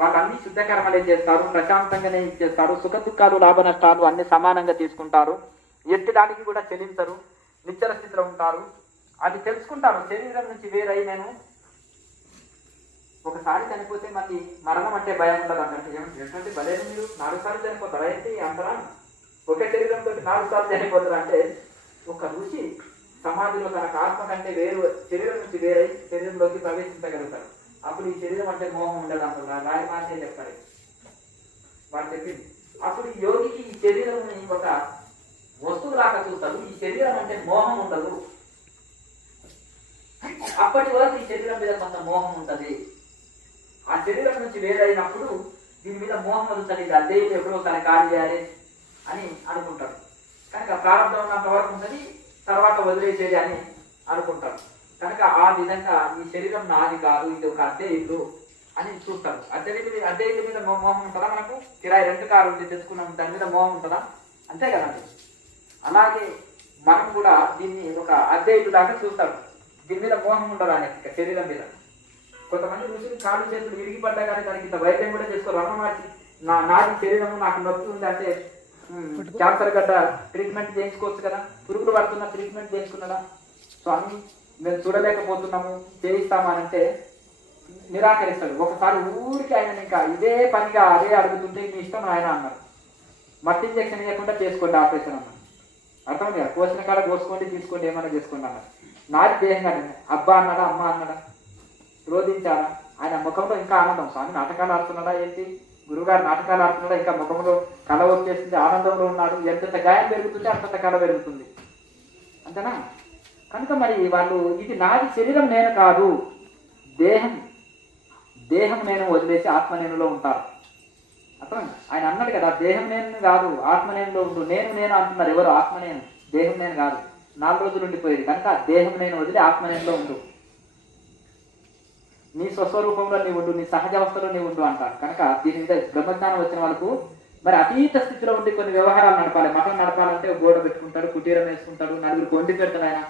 వాళ్ళు అన్ని శుద్ధ కర్మలే చేస్తారు, ప్రశాంతంగానే ఇచ్చేస్తారు. సుఖ దుఃఖాలు, లాభ నష్టాలు అన్ని సమానంగా తీసుకుంటారు. ఎత్తడానికి కూడా చెల్లించరు, నిశ్చల స్థితిలో ఉంటారు. అది తెలుసుకుంటారు. శరీరం నుంచి వేరై నేను ఒకసారి చనిపోతే మళ్ళీ మరణం అంటే భయం ఉండదు అన్నట్టు. ఏమంటే భలేను మీరు 4 సార్లు చనిపోతారు అయితే అంతరా? ఒకే శరీరంతో 4 సార్లు చనిపోతారు అంటే ఒక ఋషి సమాధిలో తనకు ఆత్మ కంటే వేరు, శరీరం నుంచి వేరై శరీరంలోకి ప్రవేశించగలుగుతారు. అప్పుడు ఈ శరీరం అంటే మోహం ఉండదు అంటున్నారు. రాయమాటే చెప్తారు. వాడు చెప్పింది అప్పుడు ఈ యోగికి ఈ శరీరం ఒక వస్తువు లాగా చూస్తాడు. ఈ శరీరం అంటే మోహం ఉండదు. అప్పటి వరకు ఈ శరీరం మీద కొంత మోహం ఉంటుంది. ఆ శరీరం నుంచి వేరైనప్పుడు దీని మీద మోహం వదులుతుంది. ఇది అద్దె ఎప్పుడో ఒకసారి ఖాళీ చేయాలి అని అనుకుంటాడు. కనుక ప్రారంభం ఉన్నంత వరకు ఉంటుంది, తర్వాత వదిలేసేది అని అనుకుంటాడు. కనుక ఆ విధంగా ఈ శరీరం నాది కాదు, ఇది ఒక అద్దె ఇల్లు అని చూస్తాడు. అద్దె ఇల్లు మీద మోహం ఉంటుందా? మనకు కిరాయి రెంట్ కారు ఉంది తెచ్చుకున్నాం, దాని మీద మోహం ఉంటుందా? అంతే కదండి. అలాగే మనం కూడా దీన్ని ఒక అద్దె ఇల్లు దాకా చూస్తాడు. దీని మీద మోహం ఉండదు ఆయనకి శరీరం మీద. కొంతమంది ఋషులు కాళ్ళు చేతులు విరిగిపడ్డా కానీ దానికి ఇంత వైద్యం కూడా చేసుకోరు. రమణమాచి నాది శరీరము నాకు నొప్పి ఉంది అంటే క్యాన్సర్ గడ్డ ట్రీట్మెంట్ చేయించుకోవచ్చు కదా, పురుగులు పడుతున్న ట్రీట్మెంట్ చేయించుకున్నాడా? స్వామి మేము చూడలేకపోతున్నాము చేయిస్తామని అంటే నిరాకరిస్తాడు. ఒకసారి ఊరికి ఆయన ఇంకా ఇదే పనిగా అదే అడుగుతుంటే మీ ఇష్టం ఆయన అన్నారు. మట్టి ఇంజక్షన్ ఇవ్వకుండా చేసుకోండి ఆపరేషన్ అన్నారు. అర్థం కదా, కోసిన కాడ కోసుకోండి తీసుకోండి ఏమైనా చేసుకోండి అన్నారు. నాది దేహం కాదు. అబ్బా అన్నాడా అమ్మ అన్నాడా, రోధించారా? ఆయన ముఖంలో ఇంకా ఆనందం. స్వామి నాటకాలు ఆడుతున్నాడా ఏంటి, గురువుగారు నాటకాలు ఆడుతున్నాడా, ఇంకా ముఖంలో కళ వచ్చేసింది, ఆనందంలో ఉన్నాడు. ఎంతెంత గాయం పెరుగుతుంటే అంతంత కళ పెరుగుతుంది, అంతేనా? కనుక మరి వాళ్ళు ఇది నాది శరీరం నేను కాదు, దేహం నేను వదిలేసి ఆత్మ నేనులో ఉంటారు. అర్థమైంది? ఆయన అన్నాడు కదా, దేహం నేను కాదు ఆత్మ నేనులో ఉండు. నేను అంటున్నారు ఎవరు? ఆత్మ నేను, దేహం నేను కాదు. 4 రోజులు ఉండిపోయేది. కనుక దేహం నేను వదిలి ఆత్మ నేనులో ఉండు. నీ స్వస్వరూపంలో నీ ఉండు, నీ సహజ అవస్థలో నీ ఉండు అంటారు. కనుక దీని మీద బ్రహ్మజ్ఞానం వచ్చిన వాళ్ళకు మరి అతీత స్థితిలో ఉండి కొన్ని వ్యవహారాలు నడపాలి. మఠం నడపాలంటే గోడ పెట్టుకుంటాడు, కుటీరం వేసుకుంటాడు, నలుగురికి వండి పెడతాడు. ఆయన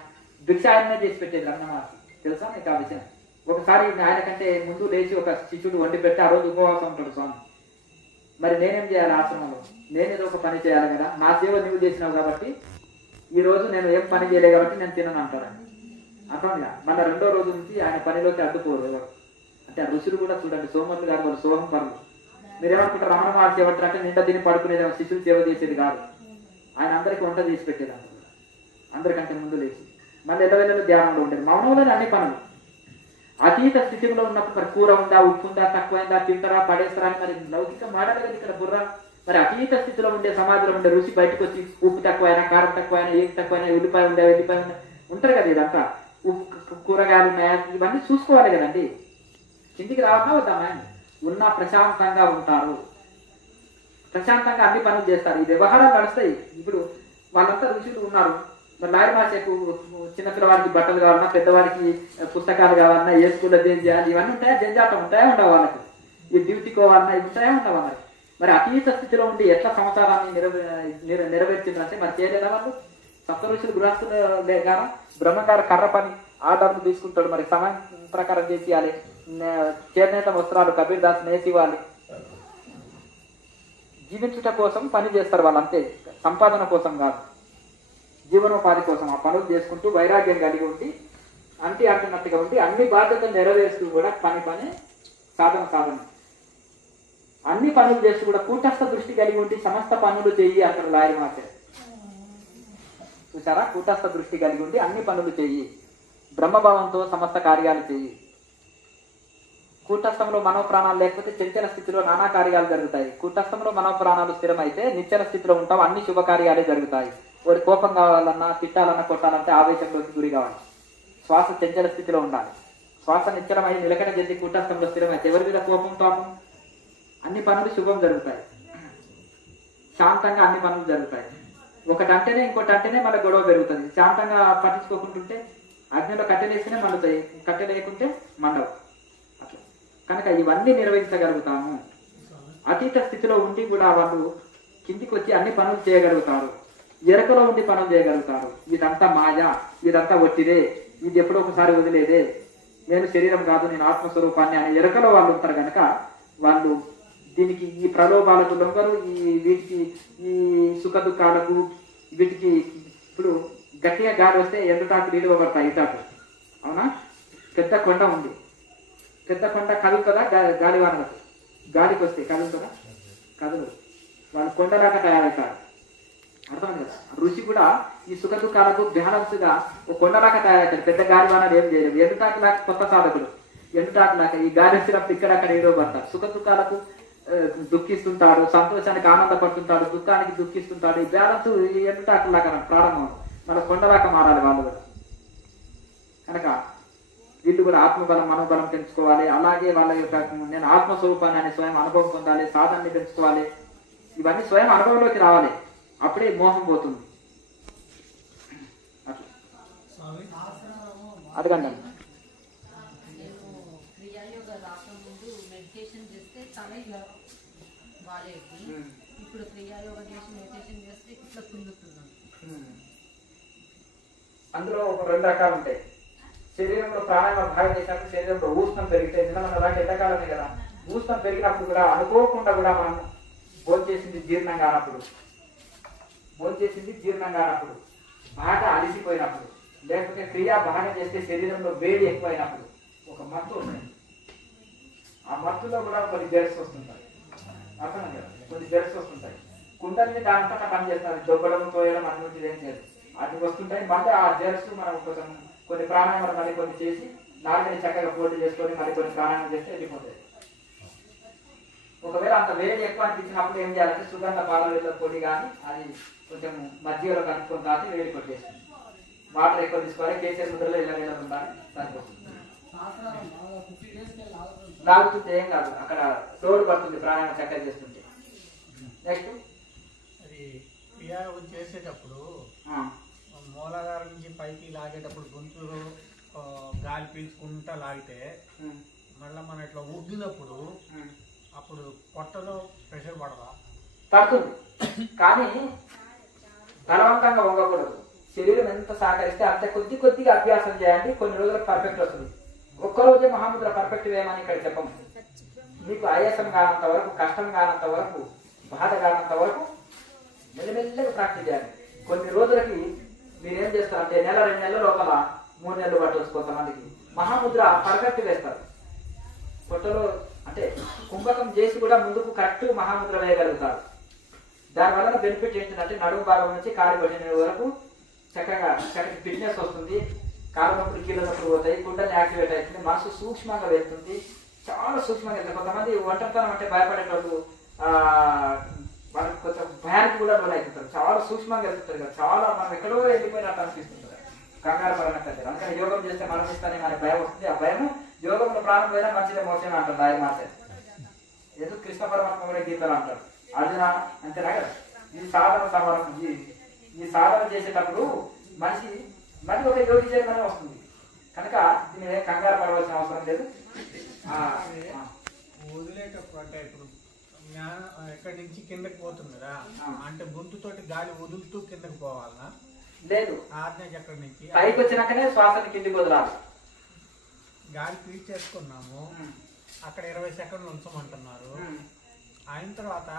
భిక్షాయనే చేసి పెట్టేది రమణమహర్షి. తెలుసా నీకు ఆ విషయం? ఒకసారి ఆయన కంటే ముందు లేచి ఒక శిష్యుడు వండి పెట్టి ఆ రోజు ఉపవాసం ఉంటాడు. స్వామి మరి నేనేం చేయాలి ఆశ్రమంలో? నేనేదో ఒక పని చేయాలి కదా, నా సేవ నువ్వు చేసినావు కాబట్టి ఈ రోజు నేను ఏం పని చేయలే కాబట్టి నేను తినను అంటాడు. అర్థంగా మళ్ళీ 2వ రోజు నుంచి ఆయన పనిలోకి అడ్డుకోరు ఎవరు. అంటే ఆ ఋషులు కూడా చూడండి, సోమరులు గారు వాళ్ళు సోహం పనులు. మీరేమనుకుంటారు రమణ మహర్షి ఏమంటారు అంటే నిండా దీన్ని పడుకునేది, శిష్యులు సేవ చేసేది కాదు. ఆయన అందరికీ వంట చేసి పెట్టేది అంటారు. అందరికంటే ముందు లేచి మళ్ళీ ఎల్లవెల్లలు ధ్యానంలో ఉండేది. మౌనంలోనే అన్ని పనులు. అతీత స్థితిలో ఉన్నప్పుడు మరి కూర ఉందా, ఉప్పు ఉందా, తక్కువైందా, తింటారా, పడేస్తారా అని మరి లౌకిక మాడలేదు ఇక్కడ బుర్ర. మరి అతీత స్థితిలో ఉండే సమాధిలో ఉండే ఋషి బయటకు వచ్చి ఉప్పు తక్కువైనా, కారం తక్కువైనా, ఏం తక్కువైనా, ఉల్లిపాయ ఉందా, వెల్లిపాయ ఉందా ఉంటారు కదా. ఇదంతా కూరగాయలు ఇవన్నీ చూసుకోవాలి కదండి. ఇంటికి రావన్నా వద్దామా? ఉన్నా ప్రశాంతంగా ఉంటారు, ప్రశాంతంగా అన్ని పనులు చేస్తారు. ఈ వ్యవహారాలు నడుస్తాయి. ఇప్పుడు వాళ్ళంతా ఋషులు ఉన్నారు. మరి లాయర్ మాసకు చిన్నపిల్లవాడికి బట్టలు కావాలన్నా, పెద్దవాడికి పుస్తకాలు కావాలన్నా, ఏ స్కూల్లో ఏం చేయాలి ఇవన్నీ ఉంటాయా? జంజాటం ఉంటాయా ఉండవు వాళ్ళకి? ఈ డ్యూటీ కోవాలన్నా ఇవి ఉంటాయా ఉండవు వాళ్ళకి? మరి అతీత స్థితిలో ఉండి ఎట్లా సంసారాన్ని నెరవేర్చిందంటే మరి చేయలేదా వాళ్ళు? సప్త ఋషులు గృహస్థులు లేక బ్రహ్మగారు కర్ర పని ఆర్డర్లు తీసుకుంటాడు. మరి సమయం ప్రకారం చేసేయాలి. చేనేత వస్త్రాలు కబీర్ దాస్ నేసివ్వాలి. జీవించుట కోసం పని చేస్తారు వాళ్ళు, అంతే. సంపాదన కోసం కాదు, జీవనోపాధి కోసం ఆ పనులు చేసుకుంటూ వైరాగ్యం కలిగి ఉండి అంటున్నట్టుగా ఉండి అన్ని బాధ్యతలు నెరవేరుస్తూ కూడా పని సాధన అన్ని పనులు చేస్తూ కూడా కూటస్థ దృష్టి కలిగి ఉండి సమస్త పనులు చెయ్యి అంటారు లాయర్ మాస్టర్. చూసారా? కూటస్థ దృష్టి కలిగి ఉండి అన్ని పనులు చెయ్యి, బ్రహ్మభావంతో సమస్త కార్యాలు చెయ్యి. కూటస్థంలో మనోప్రాణాలు లేకపోతే చంచల స్థితిలో నానా కార్యాలు జరుగుతాయి. కూటస్థంలో మనోప్రాణాలు స్థిరమైతే నిశ్చల స్థితిలో ఉంటాం, అన్ని శుభకార్యాలే జరుగుతాయి. వాడి కోపం కావాలన్నా, తిట్టాలన్నా, కొట్టాలంటే ఆవేశంలోకి గురి కావాలి. శ్వాస చంచల స్థితిలో ఉండాలి. శ్వాస నిశ్చలమై నిలకడ చెంది కూటస్థంలో స్థిరమైతే ఎవరి మీద కోపం తాపం అన్ని పనులు శుభం జరుగుతాయి. శాంతంగా అన్ని పనులు జరుగుతాయి. ఒకటంటేనే ఇంకోటంటేనే మళ్ళీ గొడవ పెరుగుతుంది. శాంతంగా పట్టించుకోకుంటుంటే అగ్నిలో కట్టెలేస్తేనే మండుతాయి, కట్టె లేకుంటే మండవు. అట్లా కనుక ఇవన్నీ నిర్వహించగలుగుతాము. అతీత స్థితిలో ఉండి కూడా వాళ్ళు కిందికి వచ్చి అన్ని పనులు చేయగలుగుతారు. ఎరకలో ఉండి పనులు చేయగలుగుతారు. ఇదంతా మాయా, ఇదంతా ఒట్టిదే, ఇది ఎప్పుడో ఒకసారి వదిలేదే, నేను శరీరం కాదు, నేను ఆత్మస్వరూపాన్ని అనే ఎరకలో వాళ్ళు ఉంటారు. కనుక వాళ్ళు దీనికి ఈ ప్రలోభాలకు లొంగరు. వీటికి ఈ సుఖ దుఃఖాలకు వీటికి ఇప్పుడు గట్టిగా గాలి వస్తే ఎండుటాకు నీళ్ళు పడతాయి. ఇటాకు అవునా? పెద్ద కొండ ఉంది, పెద్ద కొండ కదులుతుందా? గాలివానలకు గాలికి వస్తే కదులుతుందా? కదులు. వాళ్ళు కొండలాగా తయారవుతారు. అర్థమైంది కదా? ఋషి కూడా ఈ సుఖ దుఃఖాలకు బ్యాలెన్స్గా ఒక కొండలాగా తయారవుతారు. పెద్ద గాలివానాలు ఏం చేయలేవు. ఎండుటాకు లాగా కొత్త సాధకులు, ఎండుటాకు లాగా ఈ గాలి వచ్చినప్పుడు ఇక్కడ అక్కడ ఏదో పడతారు. సుఖ దుఃఖాలకు దుఃఖిస్తుంటాడు, సంతోషానికి ఆనందపడుతుంటాడు, దుఃఖానికి దుఃఖిస్తుంటాడు. ఈ బ్యాలెన్స్ ఎండుటాకులాగా ప్రారంభం మన కొండలాగా మారాలి వాళ్ళు కూడా. కనుక వీళ్ళు కూడా ఆత్మబలం మనోబలం పెంచుకోవాలి. అలాగే వాళ్ళ యొక్క నేను ఆత్మస్వరూపాన్ని అనే స్వయం అనుభవం పొందాలి, సాధనని పెంచుకోవాలి. ఇవన్నీ స్వయం అనుభవంలోకి రావాలి, అప్పుడే మోహం పోతుంది. అడగండి. నేను క్రియాయోగ రాకముందు మెడిటేషన్ చేస్తే తల ఇలా బాగాలేదు. ఇప్పుడు క్రియాయోగ చేసి మెడిటేషన్ చేస్తే ఇట్లా కుందుతున్నాను. అందులో ఒక 2 రకాలు ఉంటాయి. శరీరంలో ప్రాణాయామ భాగం చేసినప్పుడు శరీరంలో ఊష్ణం పెరిగితే మన దాకా ఎండాకాలమే కదా, ఊష్ణం పెరిగినప్పుడు కూడా అనుకోకుండా కూడా మనం భోంచేసింది జీర్ణం కానప్పుడు, బాగా అలిసిపోయినప్పుడు, లేకపోతే క్రియా బాగా చేస్తే శరీరంలో వేడి ఎక్కువైనప్పుడు ఒక మత్తు ఉంటుంది. ఆ మత్తులో కూడా కొన్ని జెర్స్ వస్తుంటాయి. అర్థం కదా, కొన్ని జెర్స్ వస్తుంటాయి. కుండల్ని దాంట్లో పనిచేస్తారు, దొబ్బడం తోయడం అనుమతి ఏం చేయదు, అది వస్తుంటాయి. మళ్ళీ ఆ జెర్స్ మనం కోసం కొన్ని ప్రాణాయామాలు మళ్ళీ కొన్ని చేసి నాలుగని చక్కగా పోటీ చేసుకొని మళ్ళీ కొన్ని ప్రాణాయామం చేస్తే వెళ్ళిపోతాయి. ఒకవేళ అంత వేడి ఎక్కువ అనిపించినప్పుడు ఏం చేయాలంటే సుగంధ పాల పొడి కానీ అది కొంచెం మజ్జిగలో కలుపుకొని తాగి వేడి కొట్టేస్తుంది. వాటర్ ఎక్కువ తీసుకోవాలి, కేసీఆర్ ముద్రలో ఇలా వేళ ఉండాలి, సరిపోతుంది. లాగుతుంటే ఏం కాదు, అక్కడ తోడు పడుతుంది ప్రాణాయామం చక్కగా చేస్తుంటే. నెక్స్ట్ అది క్రియాయోగం చేసేటప్పుడు మూలాధారం నుంచి పైకి లాగేటప్పుడు గొంతులో గాలి పీల్చుకుంటా లాగితే మళ్ళీ మనం ఇట్లా ఉగ్గినప్పుడు అప్పుడు పొట్టలో ప్రెషర్ పడదా? పడుతుంది, కానీ బలవంతంగా వంగకూడదు. శరీరం ఎంత సహకరిస్తే అంత కొద్దిగా అభ్యాసం చేయండి, కొన్ని రోజులకు పర్ఫెక్ట్ వస్తుంది. ఒక్కరోజే మహాముద్ర పర్ఫెక్ట్ వేయమని ఇక్కడ చెప్పము. మీకు ఆయాసం కానంత వరకు, కష్టం కానంత వరకు, బాధ కానంత వరకు మెల్లమెల్లగా ప్రాక్టీస్ చేయాలి. కొన్ని రోజులకి మీరేం చేస్తారంటే 1-2 నెలల లోపల 3 నెలలు పట్టవచ్చు కొంతమందికి. మహాముద్ర పర్ఫెక్ట్ వేస్తారు. పొట్టలో అంటే కుంభకం చేసి కూడా ముందుకు కరెక్ట్ మహాముద్ర వేయగలుగుతారు. దానివల్ల బెనిఫిట్ ఏంటంటే నడుము భాగం నుంచి కాలు పట్టిన వరకు చక్కగా ఫిట్నెస్ వస్తుంది, కాలు నొప్పులు కీళ్ళ నొప్పులు పోతాయి, గుండెలు యాక్టివేట్ అవుతుంది, మనసు సూక్ష్మంగా వెళ్తుంది, చాలా సూక్ష్మంగా వెళ్తుంది. కొంతమంది ఒంటరితనం అంటే భయపడేటప్పుడు వాళ్ళకి కొంచెం భయానికి కూడా లోనవుతుంటారు, చాలా సూక్ష్మంగా వెళ్తుంటారు కదా, చాలా మనం ఎక్కడో వెళ్ళిపోయినట్టు అనిపిస్తుంటారు, కంగారు పడినట్టు. అందుకని యోగం చేస్తే మరణిస్తానే మనకి భయం వస్తుంది. ఆ భయం యోగంలో ప్రారంభమైనా మంచిదే మోసం అంటారు ఆయన మాట. ఏదో కృష్ణ పరమాత్మ కూడా గీతలు అంటారు, అర్జున అంతేనా కదా. ఈ సాధన సమరం, ఈ సాధన చేసేటప్పుడు మనిషి మళ్ళీ ఒక యోగి చేయమని వస్తుంది. కనుక దీని కంగారు పడవలసిన అవసరం లేదు. వదిలేటప్పుడు అంటే ఇప్పుడు ఎక్కడి నుంచి కిందకి పోతుంది కదా, అంటే గొంతుతోటి గాలి వదులుతూ కిందకి పోవాలనా? లేదు, ఆజ్ఞ చక్రం నుంచి పైకి వచ్చినాకనే శ్వాసని కిందికి వదలాలి. గాలి పీల్చేసుకున్నాము, అక్కడ 20 సెకండ్లు ఉంచమంటున్నారు. అయిన తర్వాత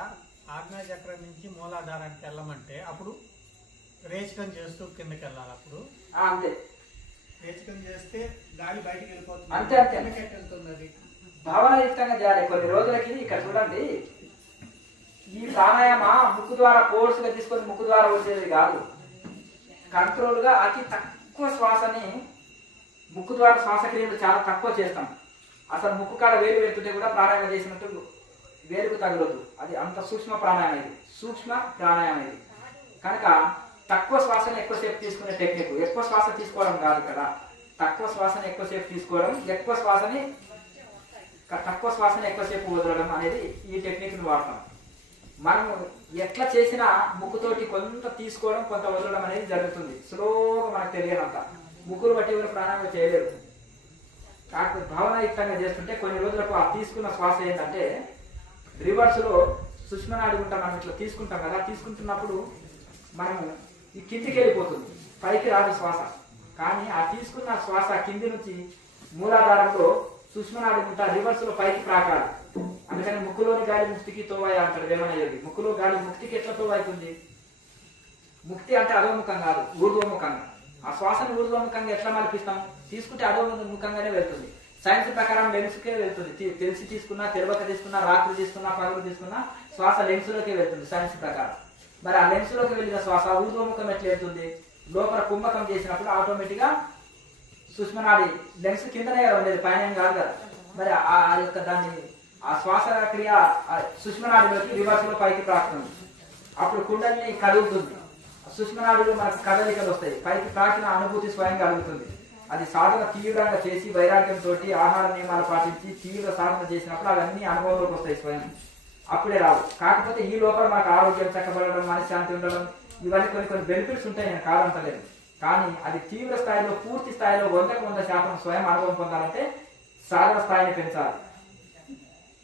ఆజ్ఞా చక్రం నుంచి మూలాధారానికి వెళ్ళమంటే అప్పుడు రేచకం చేస్తూ కిందకి వెళ్ళాలి. అప్పుడు అంతే, రేచకం చేస్తే గాలి బయటకు వెళ్ళిపోతుంది. అంతే అంతే వెళ్తుంది. అది భావనాయుక్తంగా చేయాలి. కొన్ని రోజులకి ఇక్కడ చూడండి, ఈ ప్రాణాయామ ముక్కు ద్వారా కోర్స్ గా తీసుకొని ముక్కు ద్వారా వచ్చేది కాదు. కంట్రోల్ గా అతి తక్కువ శ్వాసని ముక్కు ద్వారా శ్వాసక్రియలు చాలా తక్కువ చేస్తాం. అసలు ముక్కు కాడ వేలు పెడుతుంటే కూడా ప్రాణాయామం చేసినట్టు వేలుకు తగలదు. అది అంత సూక్ష్మ ప్రాణాయామం, ఇది సూక్ష్మ ప్రాణాయామం ఇది. కనుక తక్కువ శ్వాసని ఎక్కువసేపు తీసుకునే టెక్నిక్. ఎక్కువ శ్వాస తీసుకోవడం కాదు ఇక్కడ, తక్కువ శ్వాసని ఎక్కువసేపు తీసుకోవడం, తక్కువ శ్వాసని ఎక్కువసేపు వదలడం అనేది ఈ టెక్నిక్ని వాడతాం. మనం ఎట్లా చేసినా ముక్కుతోటి కొంత తీసుకోవడం కొంత వదలడం అనేది జరుగుతుంది. స్లోగా మనకు తెలియనంత ముక్కులు బట్టి ఎవరు ప్రాణాయామం చేయలేరు. కాకపోతే భావనాయుక్తంగా చేస్తుంటే కొన్ని రోజులకు ఆ తీసుకున్న శ్వాస ఏంటంటే రివర్స్లో సుష్మనాడి ఉంటాం. మనం ఇట్లా తీసుకుంటాం కదా, తీసుకుంటున్నప్పుడు మనము ఈ కిందికి వెళ్ళిపోతుంది, పైకి రాదు శ్వాస. కానీ ఆ తీసుకున్న శ్వాస కింది నుంచి మూలాధారంలో సుష్మనాడి ఉంటా రివర్స్లో పైకి ప్రాకాలి. అందుకని ముక్కులోని గాలి ముక్తికి తోవాయి అంటాడు వేమన యోగి. ముక్కులో గాలి ముక్తికి ఎట్లా తోవైతుంది? ముక్తి అంటే అధోముఖం కాదు, ఊర్ధ్వముఖంగా. ఆ శ్వాసను ఊర్ధ్వముఖంగా ఎట్లా మలిపిస్తాం? తీసుకుంటే అధోముఖంగానే వెళ్తుంది. సైన్స్ ప్రకారం లెన్స్కే వెళ్తుంది. తెలిసి తీసుకున్నా, తెలియక తీసుకున్నా, రాత్రి తీసుకున్నా, పగలు తీసుకున్నా శ్వాస లెన్స్లోకే వెళ్తుంది సైన్స్ ప్రకారం. మరి ఆ లెన్స్లోకి వెళ్ళిన శ్వాస ఊర్ధ్వముఖం ఎట్లా వెళ్తుంది? లోపల కుంభకం చేసినప్పుడు ఆటోమేటిక్గా సుష్మనాడి లెన్స్ కిందనే ఉండేది, పైన కాదు కదా. మరి ఆ యొక్క దాన్ని ఆ శ్వాసక్రియ సుష్మనాడిలోకి రివర్స్ లో పైకి ప్రాకుతుంది. అప్పుడు కుండలిని కదులుతుంది. సుష్మనాడులు మనకు కదలికలు వస్తాయి, పైకి ప్రాకిన అనుభూతి స్వయం కలుగుతుంది. అది సాధన తీవ్రంగా చేసి వైరాగ్యంతో ఆహార నియమాలు పాటించి తీవ్ర సాధన చేసినప్పుడు అవన్నీ అనుభవంలోకి వస్తాయి స్వయం, అప్పుడే రావు. కాకపోతే ఈ లోపల మనకు ఆరోగ్యం చక్కబడడం, మనశ్శాంతి ఉండడం, ఇవన్నీ కొన్ని బెనిఫిట్స్ ఉంటాయి, నేను కాదంటలేదు. కానీ అది తీవ్ర స్థాయిలో పూర్తి స్థాయిలో 100% స్వయం అనుభవం పొందాలంటే సాధన స్థాయిని పెంచాలి.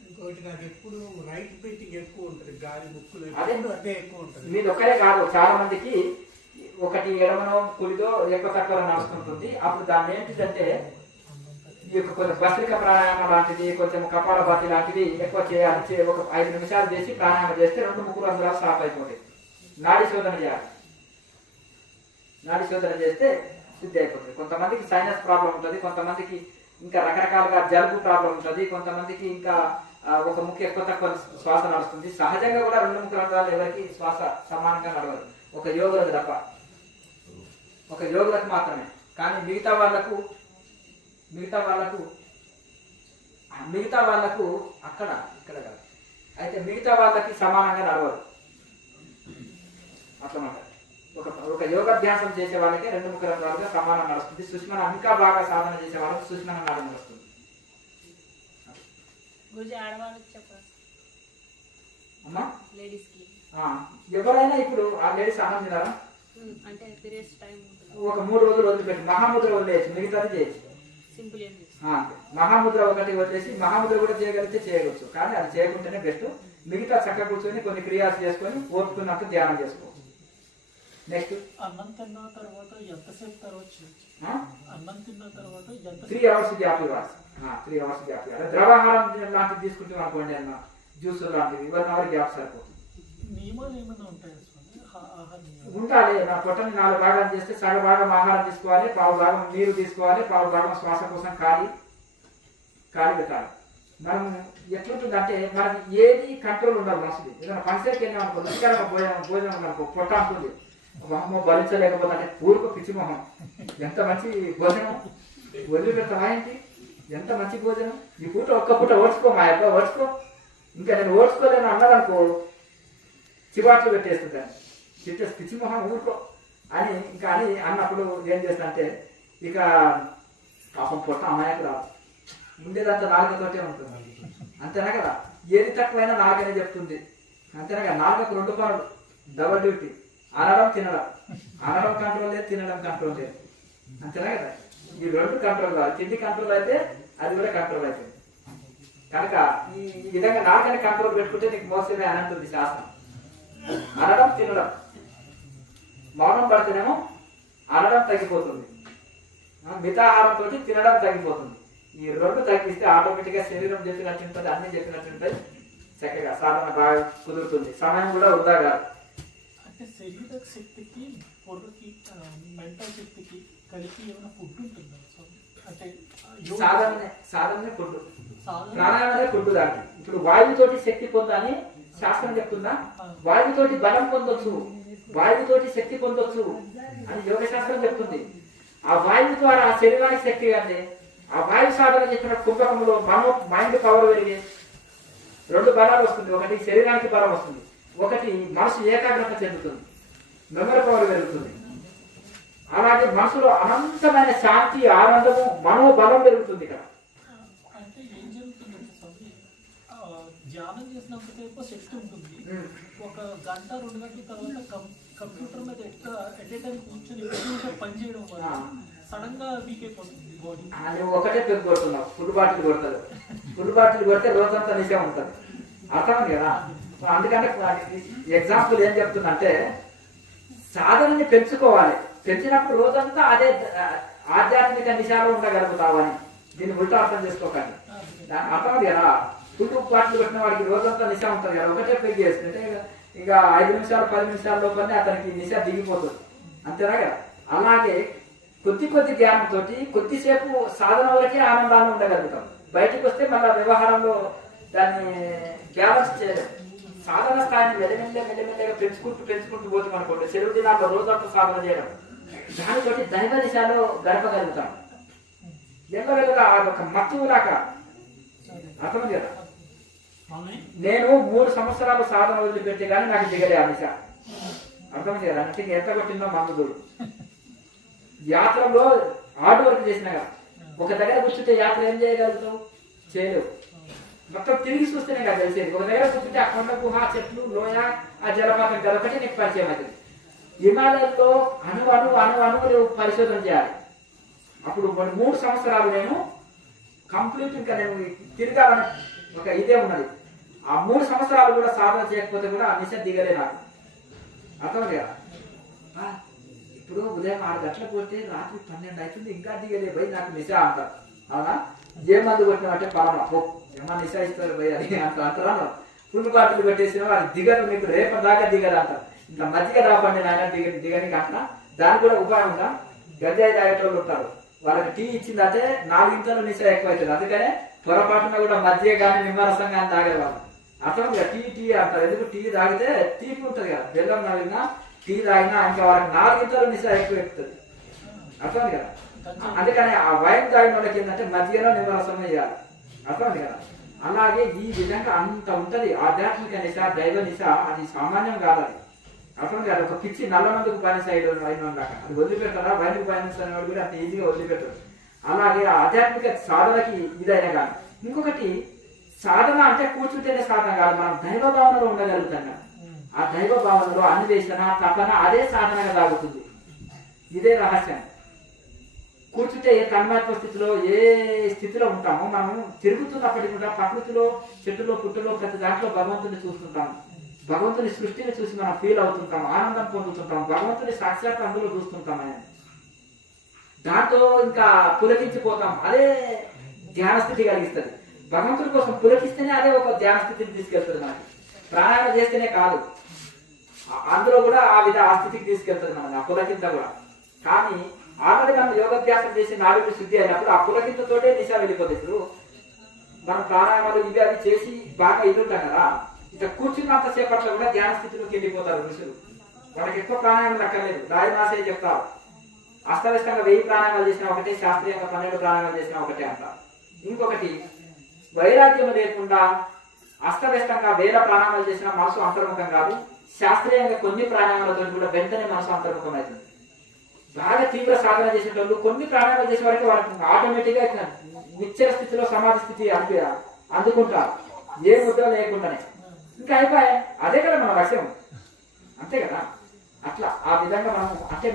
ఇంకోటి నాకు ఎప్పుడు రైట్ బ్రీతింగ్ ఎక్కువ ఉంటుంది, గాలి ముక్కులు అదే అదే ఎక్కువ ఉంటుంది. మీరు ఒక్కరే కాదు, చాలా మందికి ఒకటి ఎడమనో కుడిదో ఎక్కువ తక్కువ నడుస్తుంటుంది. అప్పుడు దాన్ని ఏంటిదంటే ఈ యొక్క కొంచెం భస్త్రిక ప్రాణాయామం లాంటిది, కొంచెం కపాలభాతి లాంటిది ఎక్కువ చేయాలి. ఒక 5 నిమిషాలు చేసి ప్రాణాయామం చేస్తే 2-3 రంధ్రాలు స్టాప్ అయిపోతాయి. నాడీ శోధన చేయాలి. నాడీ శోధన చేస్తే శుద్ధి అయిపోతుంది. కొంతమందికి సైనస్ ప్రాబ్లం ఉంటుంది, కొంతమందికి ఇంకా రకరకాలుగా జలుబు ప్రాబ్లం ఉంటుంది, కొంతమందికి ఇంకా ఒక ముక్కు ఎక్కువ తక్కువ శ్వాస నడుస్తుంది. సహజంగా కూడా 2-3 రంధ్రాలు ఎవరికి శ్వాస సమానంగా నడవదు, ఒక యోగులకు తప్ప, ఒక యోగులకు మాత్రమే. కానీ మిగతా వాళ్ళకు అక్కడ ఇక్కడ కాదు, అయితే మిగతా వాళ్ళకి సమానంగా నడవదు అట్లమాట. ఒక యోగాభ్యాసం చేసే వాళ్ళకి 2-3 రంధ్రాలుగా సమానం నడుస్తుంది. సుష్మన ఇంకా బాగా సాధన చేసే వాళ్ళకి సుష్మన నాడు నడుస్తుంది. అమ్మా ఎవరైనా ఇప్పుడు ఆ లేడీస్ అన్నం తినారా, అంటే పీరియడ్స్ టైం ఒక 3 రోజులు వదిలిపెట్టి మహాముద్ర వదిలేయచ్చు, మిగతాది చేయొచ్చు. సింపుల్ అంతే. మహాముద్ర ఒకటి వదిలేసి మహాముద్ర కూడా చేయగలిగితే చేయవచ్చు, కానీ అది చేయకుంటేనే బెస్ట్. మిగతా చక్కగా కూర్చొని కొన్ని క్రియాలు చేసుకొని ఓపుకున్నట్టు ధ్యానం చేసుకోవచ్చు. నెక్స్ట్ అన్నం తిన్న తర్వాత ఎంతసేపు తర్వాత అన్నం తిన్న తర్వాత 3 అవర్స్ గ్యాప్ ఇవ్వాలి. 3 అవర్స్ గ్యాప్ ఇవ్వాలి. ద్రవాహారం లాంటివి తీసుకుంటాం అనుకోండి, అన్న జ్యూస్ లాంటివి 1 అవర్ గ్యాప్ సరిపోతుంది. నియమాలు ఏమైనా ఉంటాయా? ఉండాలి. నా పొట్టని 4 భాగాలు చేస్తే సగ భాగం ఆహారం తీసుకోవాలి, పావు భాగం నీరు తీసుకోవాలి, పావు భాగం శ్వాస కోసం ఖాళీ పెట్టాలి. మనం ఎట్లుంటుందంటే మనకి ఏది కంట్రోల్ ఉండదు మనసుది. ఏదైనా ఫంక్షన్కి వెళ్ళాం అనుకో, రుచికరంగా భోజనం ఉందనుకో, పొట్ట అంటుంది మొహమ్మో భరించలేకపోతే అంటే ఊరుకో పిచ్చి మొహం, ఎంత మంచి భోజనం వదిలిపెడతామా ఏంటి, ఎంత మంచి భోజనం, ఈ పూట ఒక్క పూట ఓడ్చుకో మా అబ్బా ఓడ్చుకో, ఇంకా నేను ఓడ్చుకోలేను అన్నారనుకో చివాట్లు పెట్టేస్తుంటాను, చిట్టేసి పిచ్చి మొహం ఊరుకో అని ఇంకా అని అన్నప్పుడు ఏం చేస్తా అంటే ఇక పాపం పొట్ట అమాయకు రాదు, ఉండేదంతా నాలుగతోటే ఉంటుంది. అంతేనా కదా, ఏది తక్కువైనా నాలుగనే చెప్తుంది. అంతేనా కదా, 4కు 2 పనులు, డబల్ డ్యూటీ, అనడం తినడం, అనడం కంట్రోల్ లేదు, తినడం కంట్రోల్ లేదు. అంతేనా కదా, ఈ 2 కంట్రోల్ కాదు. తిండి కంట్రోల్ అయితే అది కూడా కంట్రోల్ అవుతుంది. కనుక ఈ విధంగా 4 కంట్రోల్ పెట్టుకుంటే నీకు మోసమే అని అంటుంది శాస్త్రం. అనడం తినడం, మౌనం పడితేనేమో అనడం తగ్గిపోతుంది, మితాహారంతో తినడం తగ్గిపోతుంది. ఈ 2 తగ్గిస్తే ఆటోమేటిక్గా శరీరం చెప్పినట్టు ఉంటుంది, అన్ని చెప్పినట్టు ఉంటాయి, చక్కగా సాధన బాగా కుదురుతుంది, సమయం కూడా వృధా కాదు. అంటే శరీర శక్తికి పొరకి మెంటల్ శక్తికి కలిపి ఏమైనా ఫుడ్ ఉంటుందా? అంటే సాధననే ఫుడ్, ప్రాణాయామనే ఫుడ్. దాన్ని ఇప్పుడు వాయువుతోటి శక్తి పొందాలని శాస్త్రం చెప్తుందా, వాయువుతోటి బలం పొందొచ్చు, వాయువుతోటి శక్తి పొందొచ్చు అని యోగ శాస్త్రం చెప్తుంది. ఆ వాయువు ద్వారా శరీరానికి శక్తి అంటే ఆ వాయు సాధన చెప్పిన కుంభకంలో మైండ్ పవర్ పెరిగే 2 బలాలు వస్తుంది. ఒకటి శరీరానికి బలం వస్తుంది, ఒకటి మనసు ఏకాగ్రత చెందుతుంది, మెమరీ పవర్ పెరుగుతుంది. అలాగే మనసులో అనంతమైన శాంతి, ఆనందము, మనోబలం పెరుగుతుంది. ఇక్కడ అంటే ఏం జరుగుతుందంటే స్వామి, ధ్యానం చేసినంతసేపు శక్తి ఉంటుంది, 1 గంట 2 గంటల తర్వాత కంప్యూటర్ మీద ఎట్ ఏ టైం కూర్చొని పని చేయడం వల్ల సడన్ గా వీక్ అయిపోతుంది బాడీ. నువ్వు ఒకటే పెద్ద కొడుతున్నావు, ఫుడ్ బాటిల్ కొడతాడు, ఫుడ్ బాటిల్ కొడితే రోజంతా నిజం ఉంటుంది, అర్థం కదా. అందుకంటే ఎగ్జాంపుల్ ఏం చెప్తుందంటే సాధనని పెంచుకోవాలి, పెంచినప్పుడు రోజంతా అదే ఆధ్యాత్మిక నిశాలో ఉండగలుగుతావని. దీన్ని ఉల్టా అర్థం చేసుకోకండి, అర్థం కదా. ఫుడ్ బాటిల్ పెట్టిన వాడికి రోజంతా నిశ ఉంటుంది కదా, ఒకటే పెగ్ చేసుకుంటే ఇక 5 నిమిషాలు 10 నిమిషాల లోపలనే అతనికి నిశ దిగిపోతుంది, అంతేనా కదా. అలాగే కొద్ది ధ్యానంతో కొద్దిసేపు సాధన వరకే ఆనందాన్ని ఉండగలుగుతాం, బయటకు వస్తే మళ్ళీ వ్యవహారంలో దాన్ని బ్యాలెన్స్ చేయలేం. సాధన స్థాయిని మెల్లమెల్లగా పెంచుకుంటూ పోతాం అనుకోండి, సెలవు దినాల్లో రోజంతా సాధన చేయడం, దానితో దైవ దిశలో గడపగలుగుతాం. మెల్లమెల్లగా ఒక మత్తులాగా, అర్థం కదా. స్వామి నేను 3 సంవత్సరాలు సాధన వదిలిపెట్టే కానీ నాకు దిగలే ఆ నిశ. అర్థం చేయాలి అంటే ఎంత కొట్టిందో మందుడు. యాత్రలో హార్డ్ వర్క్ చేసినా కదా, ఒక దగ్గర కూర్చుంటే యాత్ర ఏం చేయగలుగుతావు? చేయలేవు. మొత్తం తిరిగి చూస్తేనే కదా తెలిసేది. ఒక దగ్గర కూర్చుంటే ఆ కొండ గుహ, చెట్లు, లోయ, ఆ జలపాతం గదొకటి నీకు పరిచయం అవుతుంది. హిమాలయాల్లో అణువు పరిశోధన చేయాలి. అప్పుడు 3 సంవత్సరాలు నేను కంప్లీట్ ఇంకా నేను తిరగాలని ఒక ఇదే ఉన్నది. ఆ 3 సంవత్సరాలు కూడా సాధన చేయకపోతే కూడా ఆ నిశ దిగలే నాకు. అర్థం కదా. ఇప్పుడు ఉదయం 6 గంటలకు పోతే రాత్రి 12 అవుతుంది ఇంకా దిగలే పోయి నాకు నిశ అంటారు. అవునా? ఏ మందు కొట్టినామంటే పలానా ఏమన్నా నిశ ఇస్తారు పోయి అది అంటారా? ఫుల్ బాటిల్ పెట్టేసిన వారు దిగరు, మీకు రేపటి దాకా దిగరు అంటారు. ఇంకా మజ్జిగ రాపండి నాయన దిగని అంటున్నా. దానికి కూడా ఉపాయం ఉందా? గంజాయి తాగేటోళ్ళు ఉంటారు, వాళ్ళకి టీ ఇచ్చిందంటే 4 గంటల నిశ ఎక్కువ అవుతుంది. అందుకనే పొరపాటున కూడా మజ్జిగ కానీ నిమ్మరసం కానీ తాగే వాళ్ళు. అర్థం కదా. టీ అంటారు. ఎందుకు? టీ తాగితే తీపి ఉంటుంది కదా, బెల్లం నలిగినా టీ తాగినా ఇంకా వాళ్ళకి 4 గంటల నిశ ఎక్కువ ఎక్కుతుంది. అర్థం కదా. అందుకని ఆ వైన్ తాగిన వాళ్ళకి ఏంటంటే మజ్జిగలో నిమ్మరసం వేయాలి. అర్థం కదా. అలాగే ఈ విధంగా అంత ఉంటది ఆధ్యాత్మిక నిశ, దైవ నిశ. అది సామాన్యం కాదు. అది అర్థం కాదు. ఒక పిచ్చి నల్ల మందుకు బానిస అయిన దాకా అది వదిలిపెట్టారా? వైన్కు బానిస అనేవాడు కూడా అంత ఈజీగా వదిలిపెట్టారు. అలాగే ఆధ్యాత్మిక సాధనకి ఇదైనా కానీ. ఇంకొకటి, సాధన అంటే కూర్చుంటేనే సాధన కాదు, మనం దైవ భావనలో ఉండగలుగుతాం కదా. ఆ దైవ భావనలో అన్వేషణ, తపన అదే సాధనగా సాగుతుంది. ఇదే రహస్యం. కూర్చుంటే ఏ తన్మాత్మ స్థితిలో, ఏ స్థితిలో ఉంటామో మనం తిరుగుతున్నప్పటికీ కూడా ప్రకృతిలో, చెట్టులో, పుట్టులో ప్రతి దాంట్లో భగవంతుని చూస్తుంటాం. భగవంతుని సృష్టిని చూసి మనం ఫీల్ అవుతుంటాం, ఆనందం పొందుతుంటాం, భగవంతుని సాక్షాత్ అందులో చూస్తుంటాం. దాంతో ఇంకా పులకించిపోతాం. అదే ధ్యాన స్థితి కలిగిస్తుంది. భగవంతుడి కోసం పులకిస్తేనే అదే ఒక ధ్యాన స్థితిని తీసుకెళ్తుంది. మనకి ప్రాణాయామం చేస్తేనే కాదు, అందులో కూడా ఆ స్థితికి తీసుకెళ్తుంది మనకి ఆ పులకింత కూడా. కానీ ఆల్రెడీ మనం యోగాభ్యాసం చేసి నాలుగు శుద్ధి అయినప్పుడు ఆ పులకింతతోటే నిశ వెళ్ళిపోతుంది. ఇప్పుడు మనం ప్రాణాయామాలు ఇవి అవి చేసి బాగా ఇదుంటాం కదా, ఇట్లా కూర్చున్నంత సేపట్లో కూడా ధ్యాన స్థితిలోకి వెళ్ళిపోతారు ఋషులు. వాళ్ళకి ఎక్కువ ప్రాణాయామం అక్కర్లేదు. రాయమాసే చెప్తారు, అస్తవ్యస్తంగా 1000 ప్రాణాయామాలు చేసినా ఒకటే, శాస్త్రీయంగా 12 ప్రాణాయామాలు చేసినా ఒకటే అంటారు. ఇంకొకటి, వైరాగ్యం లేకుండా అస్తవ్యస్తంగా 1000 ప్రాణాయామాలు చేసినా మనసు అంతర్ముఖం కాదు. శాస్త్రీయంగా కొన్ని ప్రాణాయామాలతో కూడా వెంటనే మనసు అంతర్ముఖం అవుతుంది. బాగా తీవ్ర సాధన చేసేటోళ్ళు కొన్ని ప్రాణాయామాలు చేసే వరకు వాళ్ళకి ఆటోమేటిక్గా నిశ్చల స్థితిలో సమాధి స్థితి అందుకుంటారు, ఏ ముద్ర లేకుండానే. ఇంకా అయిపోయాయి. అదే కదా మన లక్ష్యం, అంతే కదా. అట్లా ఆ విధంగా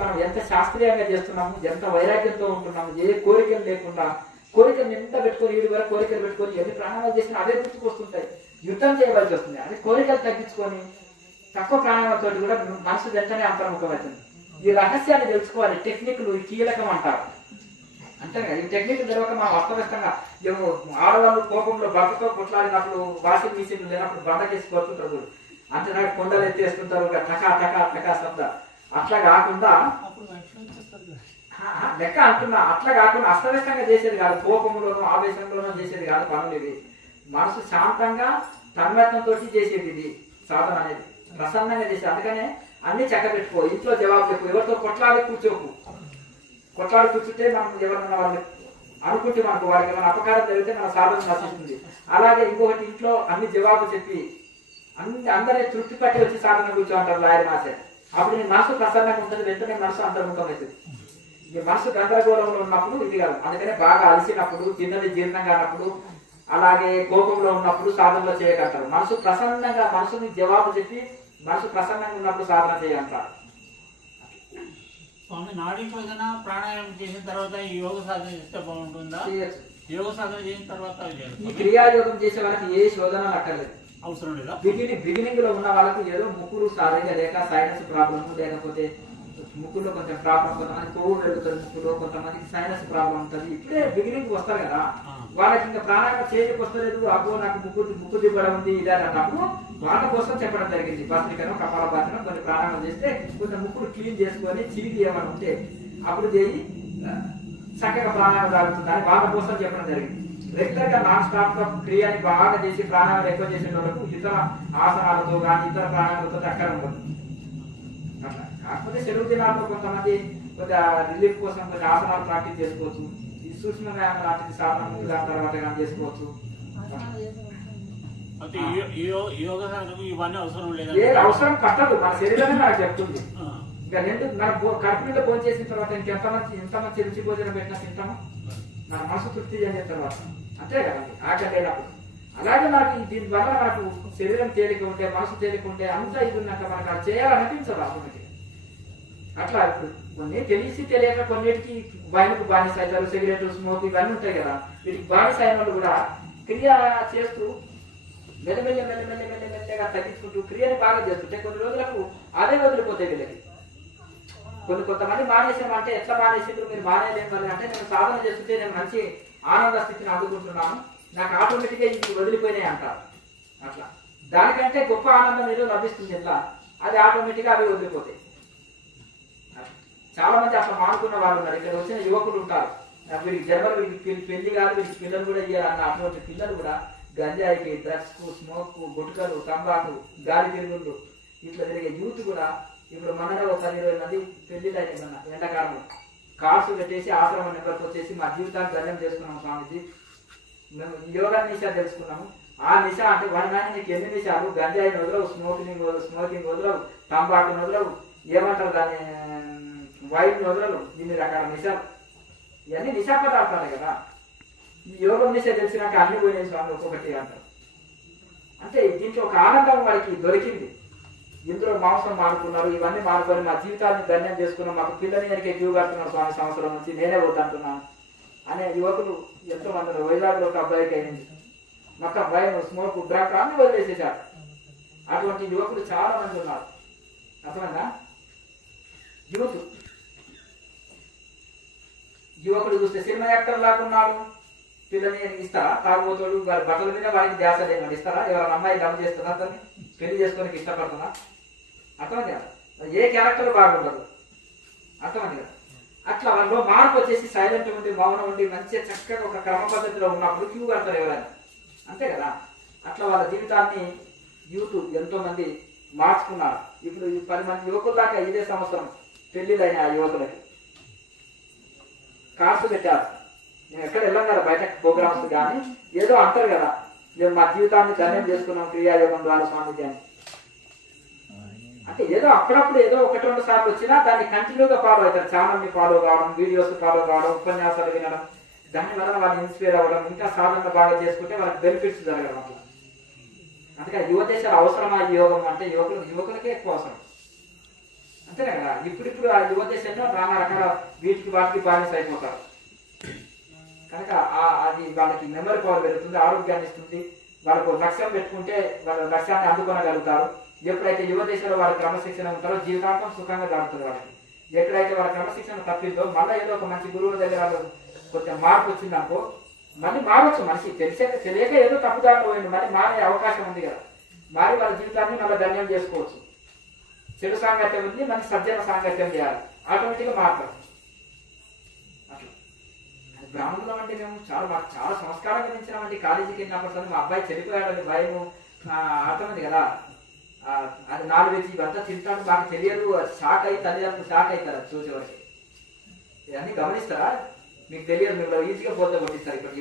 మనం ఎంత శాస్త్రీయంగా చేస్తున్నాము, ఎంత వైరాగ్యంతో ఉంటున్నాము, ఏ కోరికలు లేకుండా, కోరికలు ఎంత పెట్టుకొని వీడి వరకు కోరికలు పెట్టుకొని ఎన్ని ప్రాణాయామాలు చేసినా అదే గుర్తుకొస్తుంటాయి. యుద్ధం చేయవలసి వస్తుంది. అదే కోరికలు తగ్గించుకొని తక్కువ ప్రాణాయామాలతో కూడా మనసు వెంటనే అంతర్ముఖం అవుతుంది. ఈ రహస్యాన్ని తెలుసుకోవాలి. టెక్నిక్లు కీలకం అంటారు. అంటే ఈ టెక్నిక్ తెలియక మనం అస్తవ్యస్తంగా ఆడవాళ్ళు కోపంలో భర్తతో కొట్లాడినప్పుడు వాషింగ్ మిషన్ లేనప్పుడు బండ చేసి కొడుతుంటారు. అంటే నాకు కొండలు ఎత్తేస్తుంటారు, టకా టకా టకా శబ్ద. అట్లా కాకుండా లెక్క అంటున్నా, అట్లా కాకుండా అస్తవ్యస్తంగా చేసేది కాదు, కోపంలోనూ ఆవేశంలోనూ చేసేది కాదు పనులు ఇవి. మనసు శాంతంగా తన్మత్వంతో చేసేది ఇది సాధన అనేది. ప్రసన్నంగా చేసేది. అందుకనే అన్ని చక్క పెట్టుకో, ఇంట్లో జవాబు చెప్పు, ఎవరితో కొట్లాడి కూర్చోకు. కొట్లాడి కూర్చుంటే మనం ఎవరన్నా వాళ్ళని అనుకుంటే మనకు వాడికి ఏమైనా అపకారం జరిగితే మన సాధన నశిస్తుంది. అలాగే ఇంకొకటి, ఇంట్లో అన్ని జవాబు చెప్పి అందరినీ తృప్తి పట్టి వచ్చి సాధన కూర్చో అంటారు లాయర్ మాసే. అప్పుడు నీ మనసు ప్రసన్నంగా ఉంటుంది, వెంటనే మనసు అంతర్ముఖం అవుతుంది. ఈ మనసు గందరగోళంలో ఉన్నప్పుడు ఇది కాదు. అందుకనే బాగా అలసినప్పుడు, తిన్నది జీర్ణం కానప్పుడు, అలాగే కోపంలో ఉన్నప్పుడు సాధనలో చేయకంటారు. మనసు ప్రసన్నంగా, మనసుని జవాబు చెప్పి మనసు ప్రసన్నంగా ఉన్నప్పుడు సాధన చేయంటారు. స్వామి, నాడీ శోధన ప్రాణాయామం చేసిన తర్వాత ఈ యోగ సాధన చేస్తే బాగుంటుందా? యోగ సాధన చేసిన తర్వాత ఈ క్రియాయోగం చేసే వాళ్ళకి ఏ శోధన అక్కర్లేదు, అవసరం లేదా? బిగినింగ్ లో ఉన్న వాళ్ళకు ఏదో ముక్కులు సరిగా లేక సైనస్ ప్రాబ్లమ్, లేకపోతే ముక్కులో కొంచెం ప్రాబ్లం, కొంతమంది కొవ్వు పెరుగుతుంది ముక్కులో, కొంతమందికి సైనస్ ప్రాబ్లం ఉంటుంది. ఇప్పుడే బిగినింగ్ వస్తారు కదా, వాళ్ళకి ఇంకా ప్రాణాయామం చేయడానికి వస్తలేదు, అబ్బో నాకు ముక్కు దిబ్బడం ఉంది ఇలా అన్నప్పుడు వాళ్ళ కోసం చెప్పడం జరిగింది. భస్త్రికను, కపాలభాతిను కొన్ని ప్రాణాయామం చేస్తే కొంచెం ముక్కులు క్లీన్ చేసుకొని చీకి ఏమైనా ఉంటే అప్పుడు చేయి చక్కగా ప్రాణాయామం తాగుతుంది అని వాళ్ళ కోసం చెప్పడం జరిగింది. రెగ్యులర్ గా నాన్ స్టాప్ గా క్రియాని బాగా చేసి ప్రాణాయామం ఎక్కువ చేసే వాళ్ళకు ఇతర ఆసనాలతో కానీ ఇతర ప్రాణాయామాలతో అక్కడ ఉండదు. అట్లా కాకపోతే సెలవు దినాల్లో కొంతమంది కొద్దిగా రిలీఫ్ కోసం కొన్ని ఆసనాలు ప్రాక్టీస్ చేసుకోవచ్చు. ఈ సూక్ష్మ వ్యాయామం లాంటిది సాధారణ దాని తర్వాత కానీ చేసుకోవచ్చు. అయితే యోగ సాధనకు ఇవన్నీ అవసరం ఏ లేదా? అవసరం పట్టదు, మన శరీరమే నాకు చెప్తుంది. ఆ. ఇంకా రెండు మన కడుపు మీద భోజనం చేసిన తర్వాత ఎంతమంది రుచి భోజనం పెట్టినా తింటామా? మన మనసు తృప్తి చెందిన తర్వాత అంతే కదండి ఆకలి లేనప్పుడు. అలాగే మనకి దీనివల్ల మనకు శరీరం తేలిక ఉంటే, మనసు తేలిక ఉంటే, అంతా ఇది ఉన్నాక మనకు అది చేయాలనిపించదు ఆటోమేటిక్. అట్లా ఇప్పుడు కొన్ని తెలిసి తెలియక కొన్నిటికి వైన్కు బానిస అవుతారు, సిగరెట్ స్మోక్ ఇవన్నీ ఉంటాయి కదా, వీటికి బానిస అయిన వాళ్ళు కూడా క్రియ చేస్తూ మెల్లమెల్లగా తగ్గించుకుంటూ క్రియని బాగా చేస్తుంటే కొన్ని రోజులకు అదే వదిలిపోతాయి వీళ్ళకి. కొంతమంది మానేసామంటే ఎట్లా మానేసిండ్రు మీరు మానేయలేని వాళ్ళు అంటే, నేను సాధన చేస్తుంటే నేను మంచి ఆనంద స్థితిని అందుకుంటున్నాను, నాకు ఆటోమేటిక్గా ఇది వదిలిపోయినాయి అంటారు. అట్లా దానికంటే గొప్ప ఆనందం ఏదో లభిస్తుంది ఎట్లా, అది ఆటోమేటిక్గా అవి వదిలిపోతాయి. చాలా మంది అట్లా మానుకున్న వాళ్ళు ఉన్నారు. ఇక్కడ వచ్చిన యువకులు ఉంటారు, వీరికి జన్మలు వీరికి పెళ్లి కాదు, వీరికి పిల్లలు కూడా ఇయ్యాలన్న అటువంటి పిల్లలు కూడా గంజాయికి, డ్రగ్స్ కు, స్మోక్ కు, గుట్కలు, తంబాకు, గాలి తిరుగుళ్ళు ఇట్లా తిరిగే యూత్ కూడా ఇప్పుడు మనలో ఒక 10-20 మంది పెళ్లిళ్ళు అయిన ఎండాకాలంలో కార్స్ పెట్టేసి ఆశ్రమం నెంబర్కి వచ్చేసి మా జీవితాన్ని ధన్యం చేసుకున్నాము స్వామీజీ, మేము యోగా నిశా తెలుసుకున్నాము. ఆ నిశ అంటే వనగానే నీకు ఎన్ని నిశాలు, గంజాయిని వదలవు, స్మోకింగ్ వదలవు, తంబాకుని వదలవు, ఏమంటారు దాన్ని వైన్ వదలవు, ఇన్ని రకాల నిశాలు, ఇవన్నీ నిశా పదార్థాలు కదా. ఈ యోగం నిశ తెలిసినాక అన్ని పోయినాయి స్వామి ఒక్కొక్కటి అంటారు. అంటే దీంట్లో ఒక ఆనందం వారికి దొరికింది. ఇందులో మాంసం మానుకున్నారు, ఇవన్నీ మానుకొని మా జీవితాన్ని ధన్యం చేసుకున్నాం, మాకు పిల్లని వెనక క్యూ కడుతున్నారు స్వామి సంవత్సరం నుంచి, నేనే వద్దంటున్నాను అనే యువకులు ఎంతో మంది. వైజాగ్లో ఒక అబ్బాయికి అయింది, మొత్తం వైన్, స్మోక్, డ్రగ్ అన్ని వదిలేసేసారు. అటువంటి యువకులు చాలా మంది ఉన్నారు. అర్థమైందా? యువకుడు చూస్తే సినిమా యాక్టర్ లాగా ఉన్నాడు, పిల్లని ఇస్తారా? తాగుబోతాడు, వారి బట్టల మీద వారికి ధ్యాస లేని ఇస్తారా? ఎవరైనా అమ్మాయి డబ్బు చేస్తున్నా అతన్ని పెళ్లి చేసుకోనికి ఇష్టపడుతున్నా? అర్థమైంది కదా, ఏ క్యారెక్టర్ బాగుండదు. అర్థమైంది కదా. అట్లా వాళ్ళలో మార్పు వచ్చేసి సైలెంట్ ఉండి, మౌనం ఉండి, మంచిగా చక్కగా ఒక క్రమ పద్ధతిలో ఉన్నప్పుడు క్యూ కడతారు ఎవరైనా, అంతే కదా. అట్లా వాళ్ళ జీవితాన్ని యూత్ ఎంతో మంది మార్చుకున్నారు. ఇప్పుడు 10 మంది యువకుల దాకా ఇదే సంవత్సరం పెళ్లిళ్ళైన ఆ యువకులకి కార్స్ పెట్టారు. నేను ఎక్కడ వెళ్ళాం కదా బయట ప్రోగ్రామ్స్, కానీ ఏదో అంటారు కదా, మేము మా జీవితాన్ని ధన్యం చేసుకున్నాం క్రియాయోగం ద్వారా స్వామిజీ అని. అంటే ఏదో అప్పుడప్పుడు ఏదో 1-2 సార్లు వచ్చినా దాన్ని కంటిన్యూగా ఫాలో అవుతారు. ఛానల్ని ఫాలో కావడం, వీడియోస్ ఫాలో కావడం, ఉపన్యాసాలు వినడం, దాని వలన వాళ్ళు ఇన్స్పైర్ అవ్వడం, ఇంకా సాధన బాగా చేసుకుంటే వాళ్ళకి బెనిఫిట్స్ జరగడం అట్లా. అందుకని యువదేశాలు అవసరమా ఈ యోగం అంటే యువకులకే ఎక్కువ అవసరం, అంతేనే కదా. ఇప్పుడు ఆ యువదేశంలో నానా రకాల వీటికి వాటికి బానిస అయిపోతారు కనుక అది వాళ్ళకి మెమరీ పవర్ పెరుగుతుంది, ఆరోగ్యాన్ని ఇస్తుంది. వాళ్ళకు లక్ష్యం పెట్టుకుంటే వాళ్ళ లక్ష్యాన్ని అందుకోగలుగుతారు. ఎప్పుడైతే యువదేశంలో వాళ్ళ క్రమశిక్షణ ఉంటారో జీవితాంతం సుఖంగా జరుగుతుంది వాళ్ళకి. ఎక్కడైతే వాళ్ళ క్రమశిక్షణ తప్పిందో మళ్ళీ ఏదో ఒక మంచి గురువుల దగ్గర కొంచెం మార్పు వచ్చిందనుకో మళ్ళీ మారవచ్చు. మనిషి తెలియక ఏదో తప్పుదారిలో పోయింది, మళ్ళీ మారే అవకాశం ఉంది కదా. మారి వాళ్ళ జీవితాన్ని మళ్ళీ ధన్యం చేసుకోవచ్చు. చెడు సాంగత్యం ఉంది, మంచి సజ్జన సాంగత్యం చేయాలి, ఆటోమేటిక్గా మారుతారు. అట్లా బ్రాహ్మణులు అంటే మేము మాకు చాలా సంస్కారంగా పెంచినామంటే. కాలేజీకి వెళ్ళినప్పుడు మా అబ్బాయి చెడిపోయాడని భయము, అర్థమైంది కదా. అది 4 వేసి ఇవంతా తింటాడు, మాకు తెలియదు. షాక్ అయ్యి తల్లిదండ్రులు షాక్ అవుతారు అది చూసేవారికి. ఇవన్నీ గమనిస్తారా? మీకు తెలియదు, మీరు ఈజీగా పోతే కొట్టిస్తారు ఇక్కడ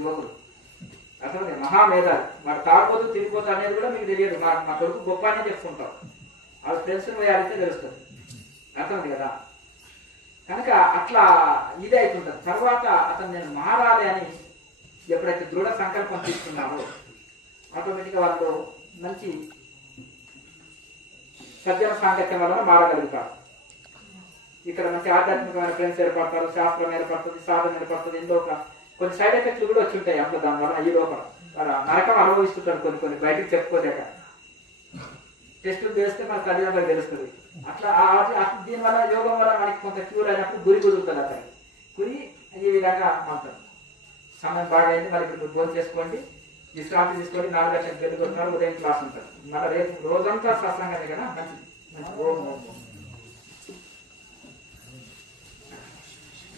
యువకులు. అర్థమైంది, మహామేధాలు. వాడు తాగుపోతూ తిరిగిపోతా అనేది కూడా మీకు తెలియదు. మా కొడుకు గొప్ప అనే చెప్పుకుంటాం, వాళ్ళ ఫ్రెండ్స్ పోయాలంటే తెలుస్తుంది. అర్థమైంది కదా. కనుక అట్లా ఇదే అవుతుంటుంది. తర్వాత అతను నేను మారాలి అని ఎప్పుడైతే దృఢ సంకల్పం తీసుకున్నామో ఆటోమేటిక్గా వాళ్ళు మంచి సజ్జన సాంగత్యం వలన మారగలుగుతారు. ఇక్కడ మంచి ఆధ్యాత్మికమైన ఫ్రెండ్స్ ఏర్పడతారు, శాస్త్రం ఏర్పడుతుంది, సాధన ఏర్పడుతుంది. ఇందులో కొన్ని సైడ్ ఎఫెక్ట్లు కూడా వచ్చి ఉంటాయి అప్పుడు. దానివల్ల ఈ లోపల నరకం అనుభవిస్తుంటారు కొన్ని బయటికి చెప్పుకోలేక. టెస్టులు చేస్తే మన తల్లిదండ్రులకు తెలుస్తుంది. అట్లా దీనివల్ల యోగం వల్ల మనకి కొంత క్యూర్ అయినప్పుడు గురి కుదురుతుంది. అతనికి గురి ఈ విధంగా మాత్రం సమయం బాగా అయింది. మరి ఇప్పుడు భోజనం చేసుకోండి, విశ్రాంతి తీసుకోండి. 4 గంటలకు వెళ్ళిపోతున్నారు, ఉదయం క్లాస్ ఉంటుంది. మళ్ళీ రేపు రోజంతా సత్సంగమే కదా. మంచి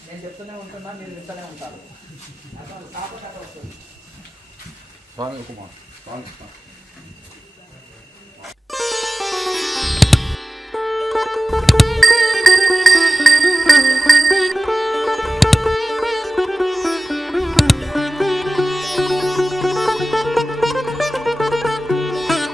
నేను చెప్తూనే ఉంటున్నా, మీరు వింటూనే ఉంటారు. స్వామి కుమార్